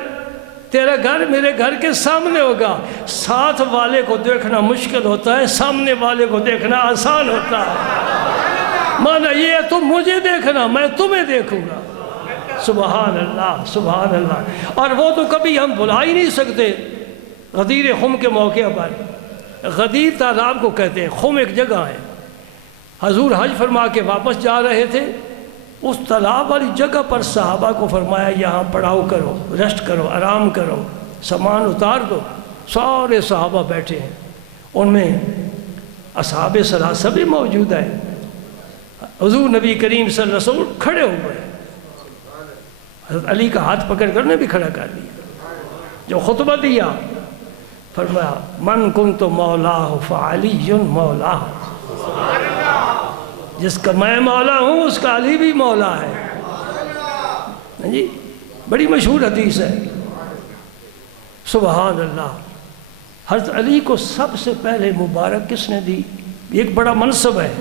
تیرا گھر میرے گھر کے سامنے ہوگا۔ ساتھ والے کو دیکھنا مشکل ہوتا ہے، سامنے والے کو دیکھنا آسان ہوتا ہے۔ مانا یہ ہے تم مجھے دیکھنا، میں تمہیں دیکھوں گا۔ سبحان اللہ، سبحان اللہ۔ اور وہ تو کبھی ہم بھلا ہی نہیں سکتے۔ غدیر خم کے موقع پر، غدیر تالاب کو کہتے ہیں، خم ایک جگہ ہے، حضور حج فرما کے واپس جا رہے تھے، اس تالاب والی جگہ پر صحابہ کو فرمایا یہاں پڑاؤ کرو، ریسٹ کرو، آرام کرو، سامان اتار دو۔ سارے صحابہ بیٹھے ہیں، ان میں اصحاب ثلاثہ بھی موجود ہیں۔ حضور نبی کریم صلی اللہ علیہ وسلم کھڑے ہوئے، حضرت علی کا ہاتھ پکڑ کر نے بھی کھڑا کر دیا۔ جو خطبہ دیا فرمایا من کنت مولاہ فعلی مولاہ، جس کا میں مولا ہوں اس کا علی بھی مولا ہے۔ جی بڑی مشہور حدیث ہے۔ سبحان اللہ۔ حضرت علی کو سب سے پہلے مبارک کس نے دی؟ ایک بڑا منصب ہے،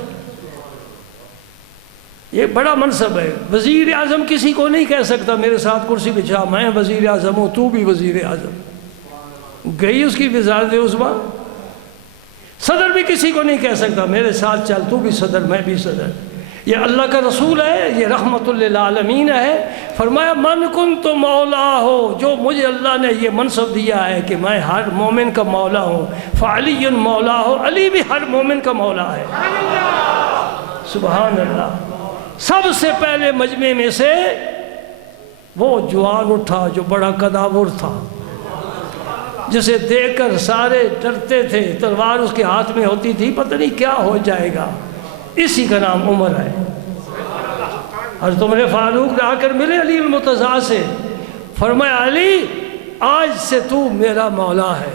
یہ بڑا منصب ہے۔ وزیر اعظم کسی کو نہیں کہہ سکتا میرے ساتھ کرسی بچھا، میں وزیر اعظم ہوں تو بھی وزیر اعظم، گئی اس کی وزارت عظمیٰ۔ صدر بھی کسی کو نہیں کہہ سکتا میرے ساتھ چل تو بھی صدر میں بھی صدر۔ یہ اللہ کا رسول ہے، یہ رحمت للعالمین ہے۔ فرمایا من کنت مولا ہو، جو مجھے اللہ نے یہ منصب دیا ہے کہ میں ہر مومن کا مولا ہوں، فعلی مولا ہو، علی بھی ہر مومن کا مولا ہے۔ سبحان اللہ۔ سب سے پہلے مجمع میں سے وہ جوان اٹھا جو بڑا قداور تھا، جسے دیکھ کر سارے ڈرتے تھے، تلوار اس کے ہاتھ میں ہوتی تھی، پتہ نہیں کیا ہو جائے گا۔ اسی کا نام عمر ہے۔ حضرت عمر فاروق آ کر ملے علی المرتضیٰ سے، فرمایا علی آج سے تو میرا مولا ہے،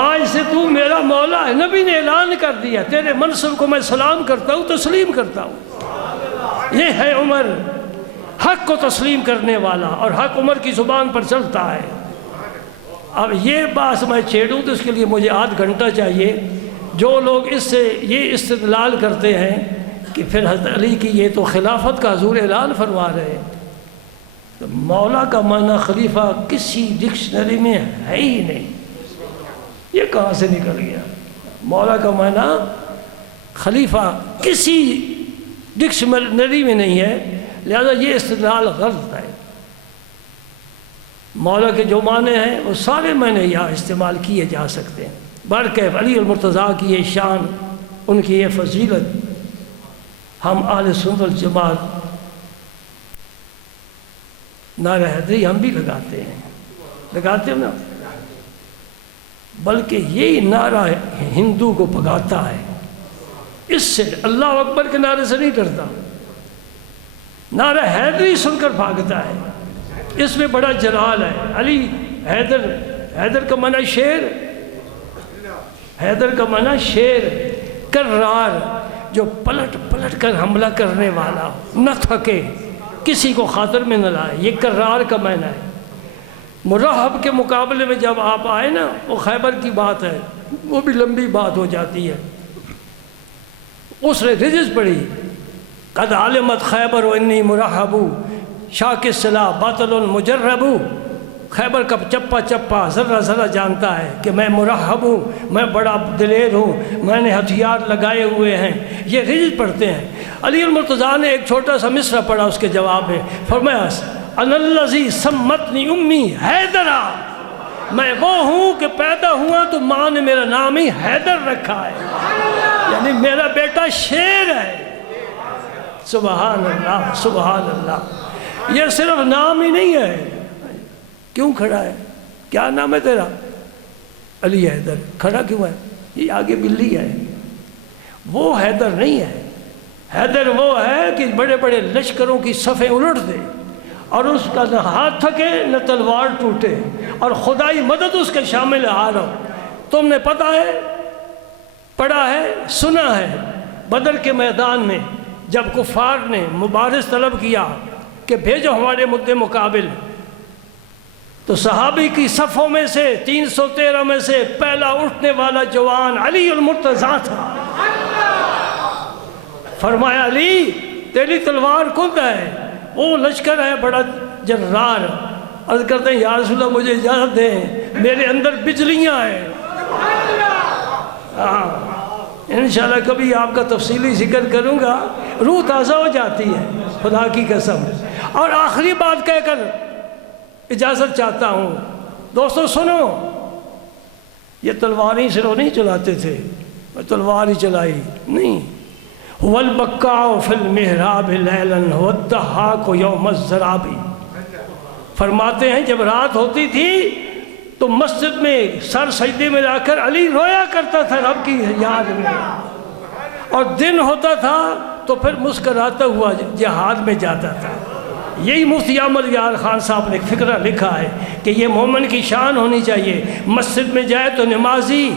آج سے تو میرا مولا ہے۔ نبی نے اعلان کر دیا تیرے منصب کو میں سلام کرتا ہوں، تسلیم کرتا ہوں۔ یہ ہے عمر، حق کو تسلیم کرنے والا، اور حق عمر کی زبان پر چلتا ہے۔ اب یہ بات میں چھیڑوں تو اس کے لیے مجھے آدھ گھنٹہ چاہیے۔ جو لوگ اس سے یہ استدلال کرتے ہیں کہ پھر حضرت علی کی یہ تو خلافت کا حضور اعلان فرما رہے ہیں، تو مولا کا معنی خلیفہ کسی ڈکشنری میں ہے ہی نہیں، یہ کہاں سے نکل گیا؟ مولا کا معنی خلیفہ کسی ڈکشنری میں نہیں ہے، لہذا یہ استدلال غلط ہے۔ مولا کے جو معنی ہیں وہ سارے معنی یہاں استعمال کیے جا سکتے ہیں۔ برکیف علی المرتضیٰ کی یہ شان، ان کی یہ فضیلت، ہم اہل سنت والجماعت نعرہ حیدری ہم بھی لگاتے ہیں، لگاتے ہو نا، بلکہ یہی نعرہ ہندو کو بھگاتا ہے، اس سے اللہ اکبر کے نعرے سے نہیں ڈرتا، نعرہ حیدری سن کر بھاگتا ہے، اس میں بڑا جلال ہے۔ علی حیدر، حیدر کا معنی شیر، حیدر کا معنی شیر، کرار، جو پلٹ پلٹ کر حملہ کرنے والا ہو، نہ تھکے، کسی کو خاطر میں نہ لائے، یہ کرار کا معنی ہے۔ مرحب کے مقابلے میں جب آپ آئے نا، وہ خیبر کی بات ہے، وہ بھی لمبی بات ہو جاتی ہے، اس نے رجز پڑھی، قد علمت خیبر و انی مرحب شاک السلاح باطل مجرب، خیبر کا چپا چپا ذرہ ذرہ جانتا ہے کہ میں مرحب ہوں، میں بڑا دلیر ہوں، میں نے ہتھیار لگائے ہوئے ہیں، یہ رجز پڑھتے ہیں۔ علی المرتضیٰ نے ایک چھوٹا سا مصرع پڑھا اس کے جواب میں، فرمایا انا الذی سمتنی امی حیدرا، میں وہ ہوں کہ پیدا ہوا تو ماں نے میرا نام ہی حیدر رکھا ہے، یعنی میرا بیٹا شیر ہے۔ سبحان اللہ، سبحان اللہ۔ یہ صرف نام ہی نہیں ہے، کیوں کھڑا ہے؟ کیا نام ہے تیرا؟ علی حیدر۔ کھڑا کیوں ہے؟ یہ آگے بلی ہے، وہ حیدر نہیں ہے۔ حیدر وہ ہے کہ بڑے بڑے لشکروں کی صفیں الٹ دے، اور اس کا نہ ہاتھ تھکے نہ تلوار ٹوٹے، اور خدائی مدد اس کے شامل آ رہا ہو۔ تم نے پتہ ہے، پڑھا ہے، سنا ہے، بدر کے میدان میں جب کفار نے مبارز طلب کیا کہ بھیجو ہمارے مدِ مقابل، تو صحابی کی صفوں میں سے 313 میں سے پہلا اٹھنے والا جوان علی المرتضیٰ تھا۔ فرمایا علی تیری تلوار کند ہے، وہ لشکر ہے بڑا جرار، عرض کرتے ہیں یا رسول اللہ مجھے اجازت دیں، میرے اندر بجلیاں ہیں۔ انشاءاللہ کبھی آپ کا تفصیلی ذکر کروں گا، روح تازہ ہو جاتی ہے، خدا کی قسم۔ اور آخری بات کہہ کر اجازت چاہتا ہوں، دوستو سنو، یہ تلوار ہی صرف نہیں چلاتے تھے، تلوار ہی چلائی نہیں۔ هو البکاء فی المحراب لیلا هو الضحاک یوم الضراب، فرماتے ہیں جب رات ہوتی تھی تو مسجد میں سر سجدے میں لا کر علی رویا کرتا تھا رب کی یاد میں، اور دن ہوتا تھا تو پھر مسکراتا ہوا جہاد میں جاتا تھا۔ یہی مفتی احمد یار خان صاحب نے ایک فقرہ لکھا ہے کہ یہ مومن کی شان ہونی چاہیے، مسجد میں جائے تو نمازی،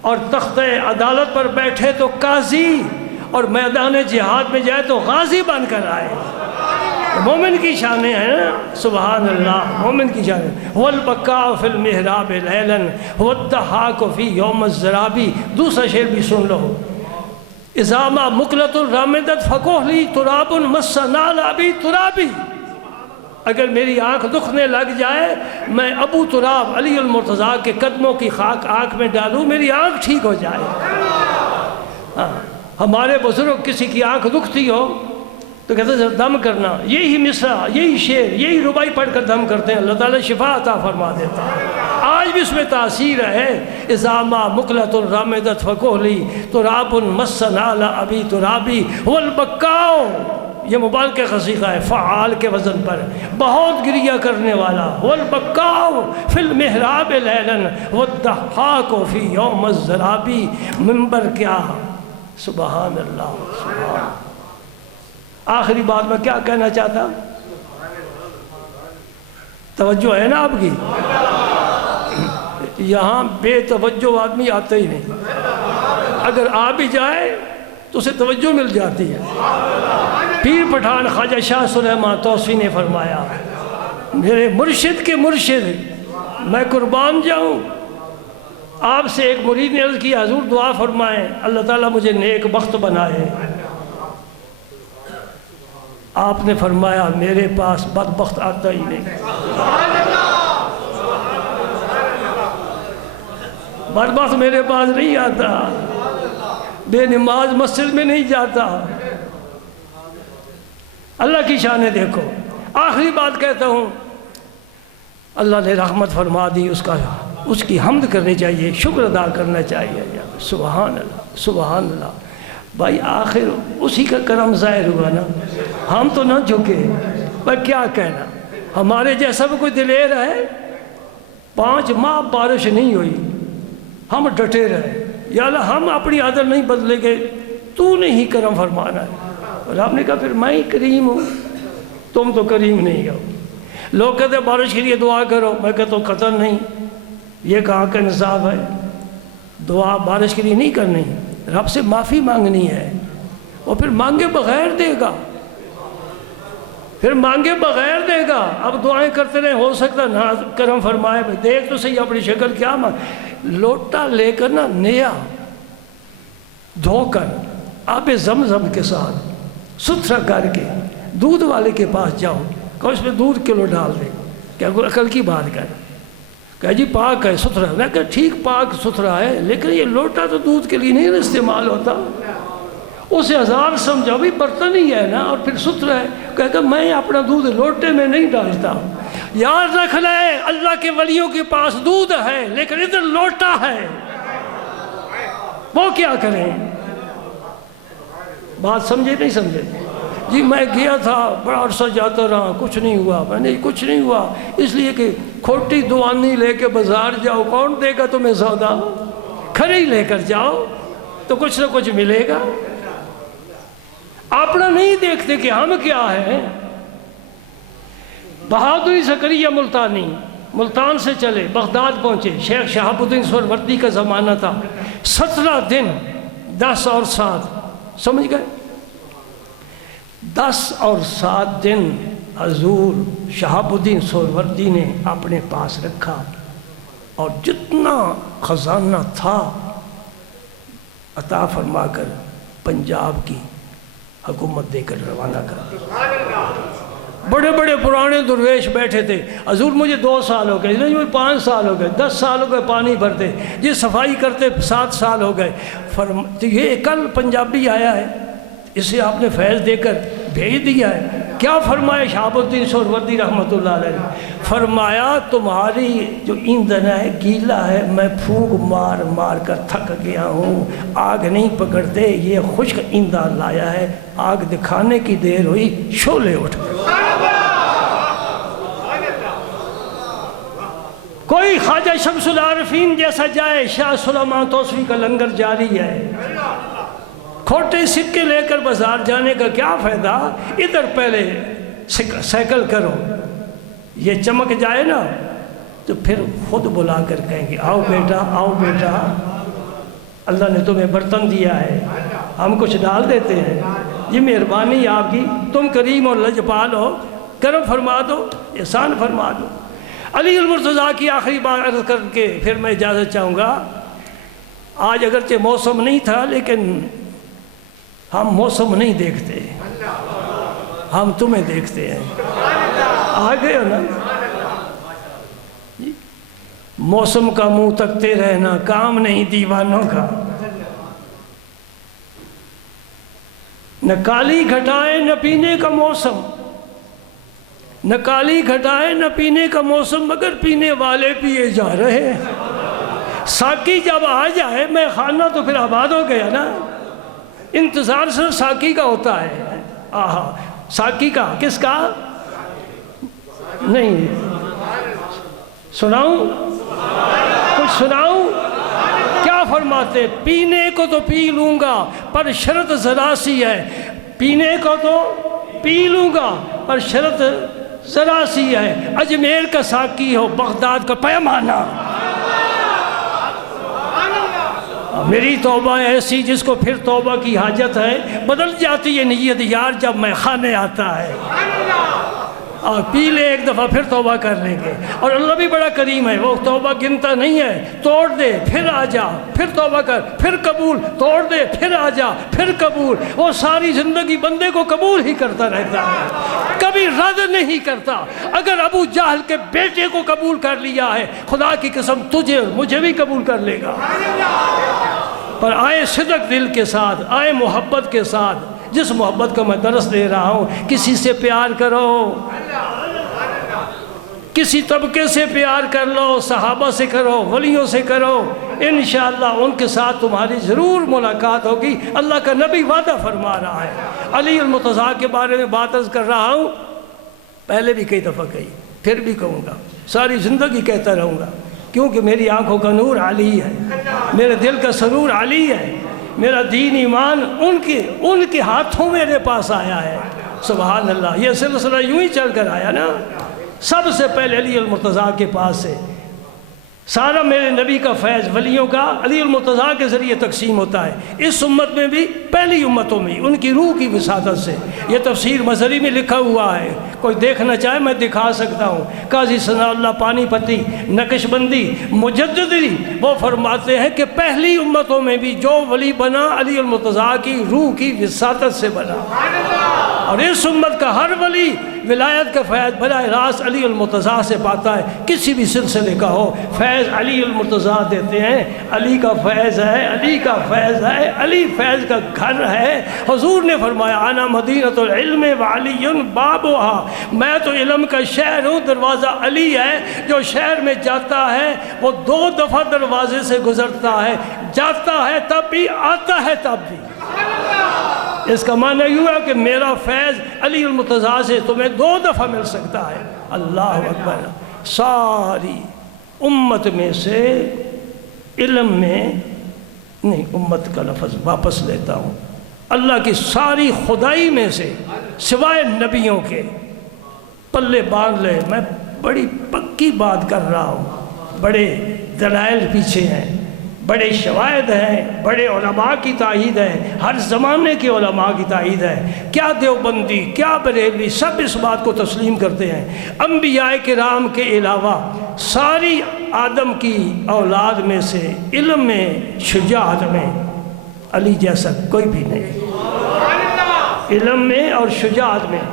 اور تخت عدالت پر بیٹھے تو قاضی، اور میدان جہاد میں جائے تو غازی بن کر آئے۔ مومن کی شانیں ہیں نا، سبحان اللہ، مومن کی شانیں۔ هو البکاء فی المحراب لیلا هو الضحاک فی یوم الضراب۔ دوسرا شعر بھی سن لو، اذا ما مقلۃ رامدت فکحلی تراب مس نال ابی ترابی، اگر میری آنکھ دکھنے لگ جائے میں ابو تراب علی المرتضیٰ کے قدموں کی خاک آنکھ میں ڈالوں، میری آنکھ ٹھیک ہو جائے۔ ہمارے بزرگ کسی کی آنکھ دکھتی ہو تو کہتے ہیں دم کرنا، یہی مصرع، یہی شعر، یہی ربائی پڑھ کر دم کرتے ہیں، اللہ تعالیٰ شفا عطا فرما دیتا ہے۔ آج بھی اس میں تاثیر ہے، اذا ما مقلۃ رامدت فکحلی تراب مس نال ابی ترابی، هو البکاء، یہ مبالغہ کا صیغہ ہے، فعال کے وزن پر، بہت گریہ کرنے والا، هو البکاء فی المحراب لیلا هو الضحاک فی یوم الضراب۔ منبر کیا، سبحان اللہ، سبحان۔ آخری بات میں کیا کہنا چاہتا، توجہ ہے نا آپ کی؟ یہاں بے توجہ آدمی آتا ہی نہیں، اگر آ بھی جائے تو اسے توجہ مل جاتی ہے۔ پیر پٹھان خواجہ شاہ سلیمان توسیع نے فرمایا، میرے مرشد کے مرشد میں قربان جاؤں۔ آپ سے ایک مرید نے عرض کیا حضور دعا فرمائیں اللہ تعالیٰ مجھے نیک بخت بنائے۔ آپ نے فرمایا میرے پاس بدبخت آتا ہی نہیں، بدبخت میرے پاس نہیں آتا، بے نماز مسجد میں نہیں جاتا۔ اللہ کی شانیں دیکھو۔ آخری بات کہتا ہوں، اللہ نے رحمت فرما دی، اس کی حمد کرنی چاہیے، شکر ادا کرنا چاہیے۔ سبحان اللہ، سبحان اللہ۔ بھائی آخر اسی کا کرم ظاہر ہوا نا، ہم تو نہ جھکے، پر کیا کہنا۔ ہمارے جیسا بھی کوئی دلیر ہے؟ 5 ماہ بارش نہیں ہوئی، ہم ڈٹے رہے، یا اللہ ہم اپنی عادت نہیں بدلیں گے، تو نے ہی کرم فرمانا ہے۔ اور آپ نے کہا پھر میں ہی کریم ہوں، تم تو کریم نہیں ہو۔ لوگ کہتے ہیں بارش کے لیے دعا کرو، میں کہتا ہوں قطن نہیں، یہ کہاں کا انصاف ہے؟ دعا بارش کے لیے نہیں کرنی، رب سے معافی مانگنی ہے، اور پھر مانگے بغیر دے گا، پھر مانگے بغیر دے گا۔ اب دعائیں کرتے رہے، ہو سکتا نہ کرم فرمائے، دیکھ تو صحیح اپنی شکل کیا لوٹا لے کر نا نیا دھو کر آب زمزم کے ساتھ ستھرا کر کے دودھ والے کے پاس جاؤ کہ اس میں دودھ کلو ڈال دے، کیا کوئی عقل کی بات کر؟ کہ جی پاک ہے ستھرا، میں کہا ٹھیک پاک ستھرا ہے، لیکن یہ لوٹا تو دودھ کے لیے نہیں استعمال ہوتا، اسے 1000 سمجھا بھی برتن ہی ہے نا، اور پھر ستھرا ہے۔ کہ میں اپنا دودھ لوٹے میں نہیں ڈالتا۔ یاد رکھ لے اللہ کے ولیوں کے پاس دودھ ہے لیکن ادھر لوٹا ہے، وہ کیا کریں؟ بات سمجھے نہیں سمجھے؟ جی میں گیا تھا، بڑا عرصہ جاتا رہا، کچھ نہیں ہوا۔ میں نے کچھ نہیں ہوا اس لیے کہ کھوٹی دوانی لے کے بازار جاؤ، کون دے گا تمہیں سودا؟ کھری لے کر جاؤ تو کچھ نہ کچھ ملے گا۔ اپنا نہیں دیکھتے کہ ہم کیا ہیں۔ بہادری زکریا ملتانی ملتان سے چلے بغداد پہنچے، شیخ شہاب الدین سہروردی کا زمانہ تھا، 17 دن 10 اور 7، سمجھ گئے؟ 10 اور 7 دن حضور شہاب الدین سہروردی نے اپنے پاس رکھا، اور جتنا خزانہ تھا عطا فرما کر پنجاب کی حکومت دے کر روانہ کر دیا۔ بڑے بڑے پرانے درویش بیٹھے تھے، حضور مجھے 2 سال ہو گئے، نہیں مجھے 5 سال ہو گئے، 10 سال ہو گئے پانی بھرتے، یہ صفائی کرتے 7 سال ہو گئے۔ تو یہ کل پنجابی آیا ہے، اسے آپ نے فیض دے کر بھیج دیا ہے۔ کیا فرمایا شہاب الدین سہروردی رحمۃ اللہ علیہ نے؟ فرمایا تمہاری جو ایندھن ہے گیلا ہے، میں پھونک مار مار کر تھک گیا ہوں، آگ نہیں پکڑتے، یہ خشک ایندھن لایا ہے، آگ دکھانے کی دیر ہوئی، شعلے اٹھ گئے۔ کوئی خواجہ شمس العارفین جیسا جائے، شاہ سلیمان توسوی کا لنگر جاری ہے۔ کھوٹے سکے لے کر بازار جانے کا کیا فائدہ؟ ادھر پہلے سائیکل کرو، یہ چمک جائے نا تو پھر خود بلا کر کہیں گے آؤ بیٹا آؤ بیٹا، اللہ نے تمہیں برتن دیا ہے، ہم کچھ ڈال دیتے ہیں، یہ مہربانی آپ کی، تم کریم اور لجپال ہو، کرم فرما دو، احسان فرما دو۔ علی المرتضیٰ کی آخری بات عرض کر کے پھر میں اجازت چاہوں گا۔ آج اگرچہ موسم نہیں تھا لیکن ہم موسم نہیں دیکھتے، ہم تمہیں دیکھتے ہیں۔ آ گئے ہو نا؟ موسم کا منہ تکتے رہنا کام نہیں دیوانوں کا، نہ کالی گھٹائے نہ پینے کا موسم، نہ کالی گھٹائے نہ پینے کا موسم، مگر پینے والے پیے جا رہے ہیں۔ ساقی جب آ جائے میں خانہ تو پھر آباد ہو گیا نا۔ انتظار صرف ساقی کا ہوتا ہے۔ آہا، ساقی کا، کس کا؟ نہیں سناؤں؟ کچھ سناؤں؟ کیا فرماتے؟ پینے کو تو پی لوں گا پر شرط ذرا سی ہے، پینے کو تو پی لوں گا پر شرط ذرا سی ہے، اجمیر کا ساقی ہو بغداد کا پیمانہ۔ میری توبہ ایسی جس کو پھر توبہ کی حاجت ہے، بدل جاتی ہے نیت یار جب میں خانے آتا ہے۔ پی لے ایک دفعہ پھر توبہ کر لیں گے، اور اللہ بھی بڑا کریم ہے، وہ توبہ گنتا نہیں ہے، توڑ دے پھر آ جا، پھر توبہ کر، پھر قبول، توڑ دے پھر آ جا، پھر قبول، وہ ساری زندگی بندے کو قبول ہی کرتا رہتا ہے، کبھی رد نہیں کرتا۔ اگر ابو جہل کے بیٹے کو قبول کر لیا ہے، خدا کی قسم تجھے اور مجھے بھی قبول کر لے گا۔ پر آئے صدق دل کے ساتھ، آئے محبت کے ساتھ، جس محبت کا میں درس دے رہا ہوں، کسی سے پیار کرو، کسی طبقے سے پیار کر لو، صحابہ سے کرو، ولیوں سے کرو، انشاءاللہ ان کے ساتھ تمہاری ضرور ملاقات ہوگی۔ اللہ کا نبی وعدہ فرما رہا ہے۔ علی المرتضیٰ کے بارے میں بات عرض کر رہا ہوں، پہلے بھی کئی دفعہ کہی، پھر بھی کہوں گا، ساری زندگی کہتا رہوں گا، کیونکہ میری آنکھوں کا نور علی ہے، میرے دل کا سرور علی ہے، میرا دین ایمان ان کے ہاتھوں میرے پاس آیا ہے۔ سبحان اللہ، یہ سلسلہ یوں ہی چل کر آیا نا، سب سے پہلے علی المرتضیٰ کے پاس سے سارا میرے نبی کا فیض ولیوں کا علی المرتضیٰ کے ذریعے تقسیم ہوتا ہے۔ اس امت میں بھی، پہلی امتوں میں ان کی روح کی وساطت سے، یہ تفسیر مظہری میں لکھا ہوا ہے، کوئی دیکھنا چاہے میں دکھا سکتا ہوں۔ قاضی ثناء اللہ پانی پتی نقش بندی مجددی وہ فرماتے ہیں کہ پہلی امتوں میں بھی جو ولی بنا علی المرتضیٰ کی روح کی وساطت سے بنا، اور اس امت کا ہر ولی ولایت کا فیض براہ راست علی المرتضیٰ سے پاتا ہے، کسی بھی سلسلے کا ہو، فیض علی المرتضیٰ دیتے ہیں۔ علی کا فیض ہے، علی کا فیض ہے، علی فیض کا گھر ہے۔ حضور نے فرمایا انا مدینۃ العلم وعلی بابها، میں تو علم کا شہر ہوں، دروازہ علی ہے۔ جو شہر میں جاتا ہے وہ 2 دفعہ دروازے سے گزرتا ہے، جاتا ہے تب بھی، آتا ہے تب بھی۔ اس کا معنی یوں ہے کہ میرا فیض علی المرتضیٰ سے تمہیں 2 دفعہ مل سکتا ہے۔ اللہ اکبر۔ ساری امت میں سے علم میں نہیں، امت کا لفظ واپس لیتا ہوں، اللہ کی ساری خدائی میں سے سوائے نبیوں کے، پلے باندھ لے، میں بڑی پکی بات کر رہا ہوں، بڑے دلائل پیچھے ہیں، بڑے شواہد ہیں، بڑے علماء کی تائید ہے، ہر زمانے کے علماء کی تائید ہے، کیا دیوبندی کیا بریلوی سب اس بات کو تسلیم کرتے ہیں۔ انبیاء کرام کے علاوہ ساری آدم کی اولاد میں سے علم میں، شجاعت میں علی جیسا کوئی بھی نہیں، علم میں اور شجاعت میں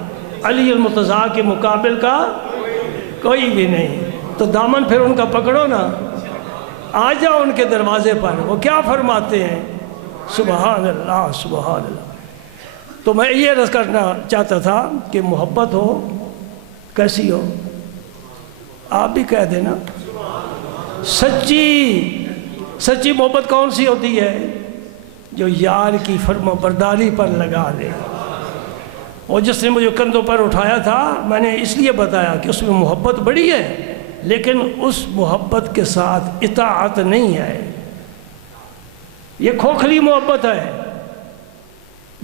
علی المرتضیٰ کے مقابل کا کوئی بھی نہیں۔ تو دامن پھر ان کا پکڑو نا، آ جاؤ ان کے دروازے پر، وہ کیا فرماتے ہیں؟ سبحان اللہ سبحان اللہ۔ تو میں یہ عرض کرنا چاہتا تھا کہ محبت ہو کیسی ہو، آپ بھی کہہ دینا، سچی محبت کون سی ہوتی ہے؟ جو یار کی فرما برداری پر لگا لے۔ اور جس نے مجھے کندھوں پر اٹھایا تھا، میں نے اس لیے بتایا کہ اس میں محبت بڑی ہے، لیکن اس محبت کے ساتھ اطاعت نہیں ہے، یہ کھوکھلی محبت ہے۔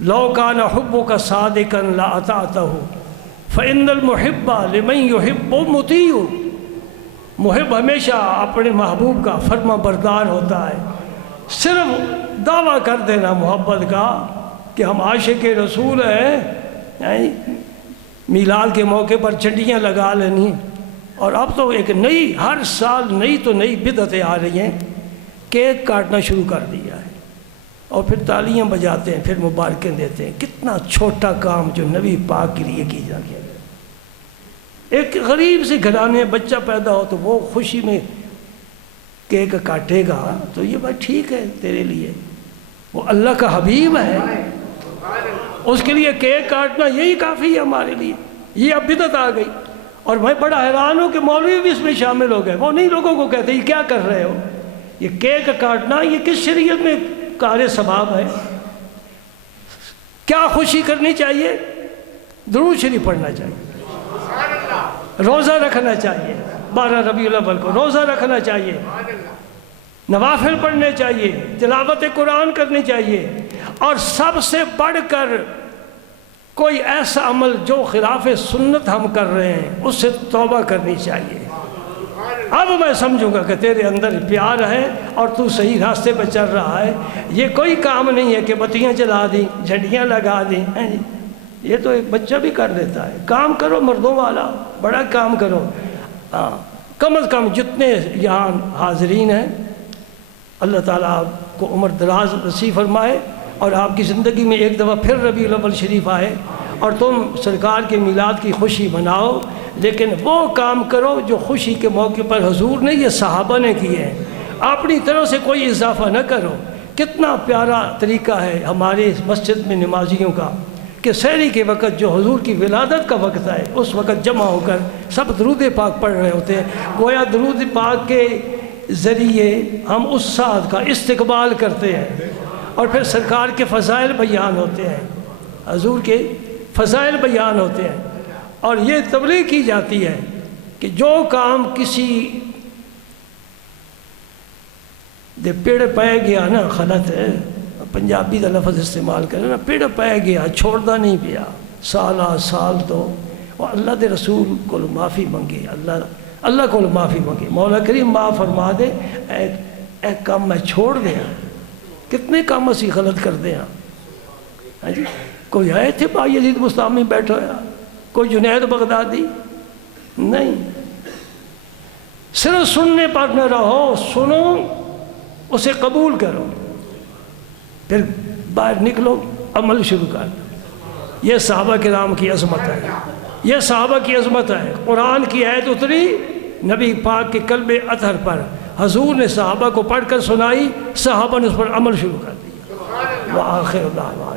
لو کان حبک صادقا لاطعتہ فإن المحب لمن يحب مطیع۔ محب ہمیشہ اپنے محبوب کا فرما بردار ہوتا ہے۔ صرف دعویٰ کر دینا محبت کا کہ ہم عاشق رسول ہیں، میلاد کے موقع پر چنڈیاں لگا لینی، اور اب تو ایک نئی، ہر سال نئی تو نئی بدعتیں آ رہی ہیں، کیک کاٹنا شروع کر دیا ہے، اور پھر تالیاں بجاتے ہیں، پھر مبارکیں دیتے ہیں۔ کتنا چھوٹا کام جو نبی پاک کے لیے کیا گیا۔ ایک غریب سے گھرانے میں بچہ پیدا ہو تو وہ خوشی میں کیک کاٹے گا، تو یہ بات ٹھیک ہے تیرے لیے، وہ اللہ کا حبیب ہے، اس کے لیے کیک کاٹنا یہی کافی ہے ہمارے لیے۔ یہ اب بدعت آ گئی، اور میں بڑا حیران ہوں کہ مولوی بھی اس میں شامل ہو گئے۔ وہ نہیں لوگوں کو کہتے یہ کیا کر رہے ہو، یہ کیک کاٹنا یہ کس شریعت میں کار ثواب ہے؟ کیا خوشی کرنی چاہیے؟ درود شریف پڑھنا چاہیے، روزہ رکھنا چاہیے، 12 ربیع الاول کو روزہ رکھنا چاہیے، نوافل پڑھنے چاہیے، تلاوت قرآن کرنی چاہیے، اور سب سے بڑھ کر کوئی ایسا عمل جو خلاف سنت ہم کر رہے ہیں اس سے توبہ کرنی چاہیے۔ اب میں سمجھوں گا کہ تیرے اندر پیار ہے اور تو صحیح راستے پہ چل رہا ہے۔ یہ کوئی کام نہیں ہے کہ بتیاں جلا دیں، جھنڈیاں لگا دیں، یہ تو ایک بچہ بھی کر دیتا ہے۔ کام کرو مردوں والا، بڑا کام کرو۔ کم از کم جتنے یہاں حاضرین ہیں، اللہ تعالیٰ آپ کو عمر دراز نصیب فرمائے، اور آپ کی زندگی میں ایک دفعہ پھر ربیع الاول شریف آئے اور تم سرکار کے میلاد کی خوشی مناؤ، لیکن وہ کام کرو جو خوشی کے موقع پر حضور نے، یہ صحابہ نے کیے ہیں۔ اپنی طرف سے کوئی اضافہ نہ کرو۔ کتنا پیارا طریقہ ہے ہمارے اس مسجد میں نمازیوں کا کہ سحری کے وقت جو حضور کی ولادت کا وقت ہے، اس وقت جمع ہو کر سب درود پاک پڑھ رہے ہوتے ہیں، گویا درود پاک کے ذریعے ہم اس ساتھ کا استقبال کرتے ہیں، اور پھر سرکار کے فضائل بیان ہوتے ہیں، حضور کے فضائل بیان ہوتے ہیں۔ اور یہ تبلیغ کی جاتی ہے کہ جو کام کسی دے پیڑ پائے گیا نا، غلط ہے، پنجابی کا لفظ استعمال کرے نا، پیڑ پائے گیا چھوڑدا نہیں پیا، سالہ سال تو اور اللہ دے رسول کو معافی منگے، اللہ کو معافی منگے، مولا کریم معاف فرما دے، اے کام میں چھوڑ دیا۔ کتنے کام اسی غلط کر دیا، ہاں جی؟ کوئی آئے تھے بھائی یزید بستامی بیٹھا ہوا، کوئی جنید بغدادی نہیں، صرف سننے پر نہ رہو، سنو اسے قبول کرو، پھر باہر نکلو عمل شروع کر دو۔ یہ صحابہ کرام کی عظمت ہے، یہ صحابہ کی عظمت ہے۔ قرآن کی آیت اتری نبی پاک کے قلب اطہر پر، حضور نے صحابہ کو پڑھ کر سنائی، صحابہ نے اس پر عمل شروع کر دیا۔ وآخر دعوانا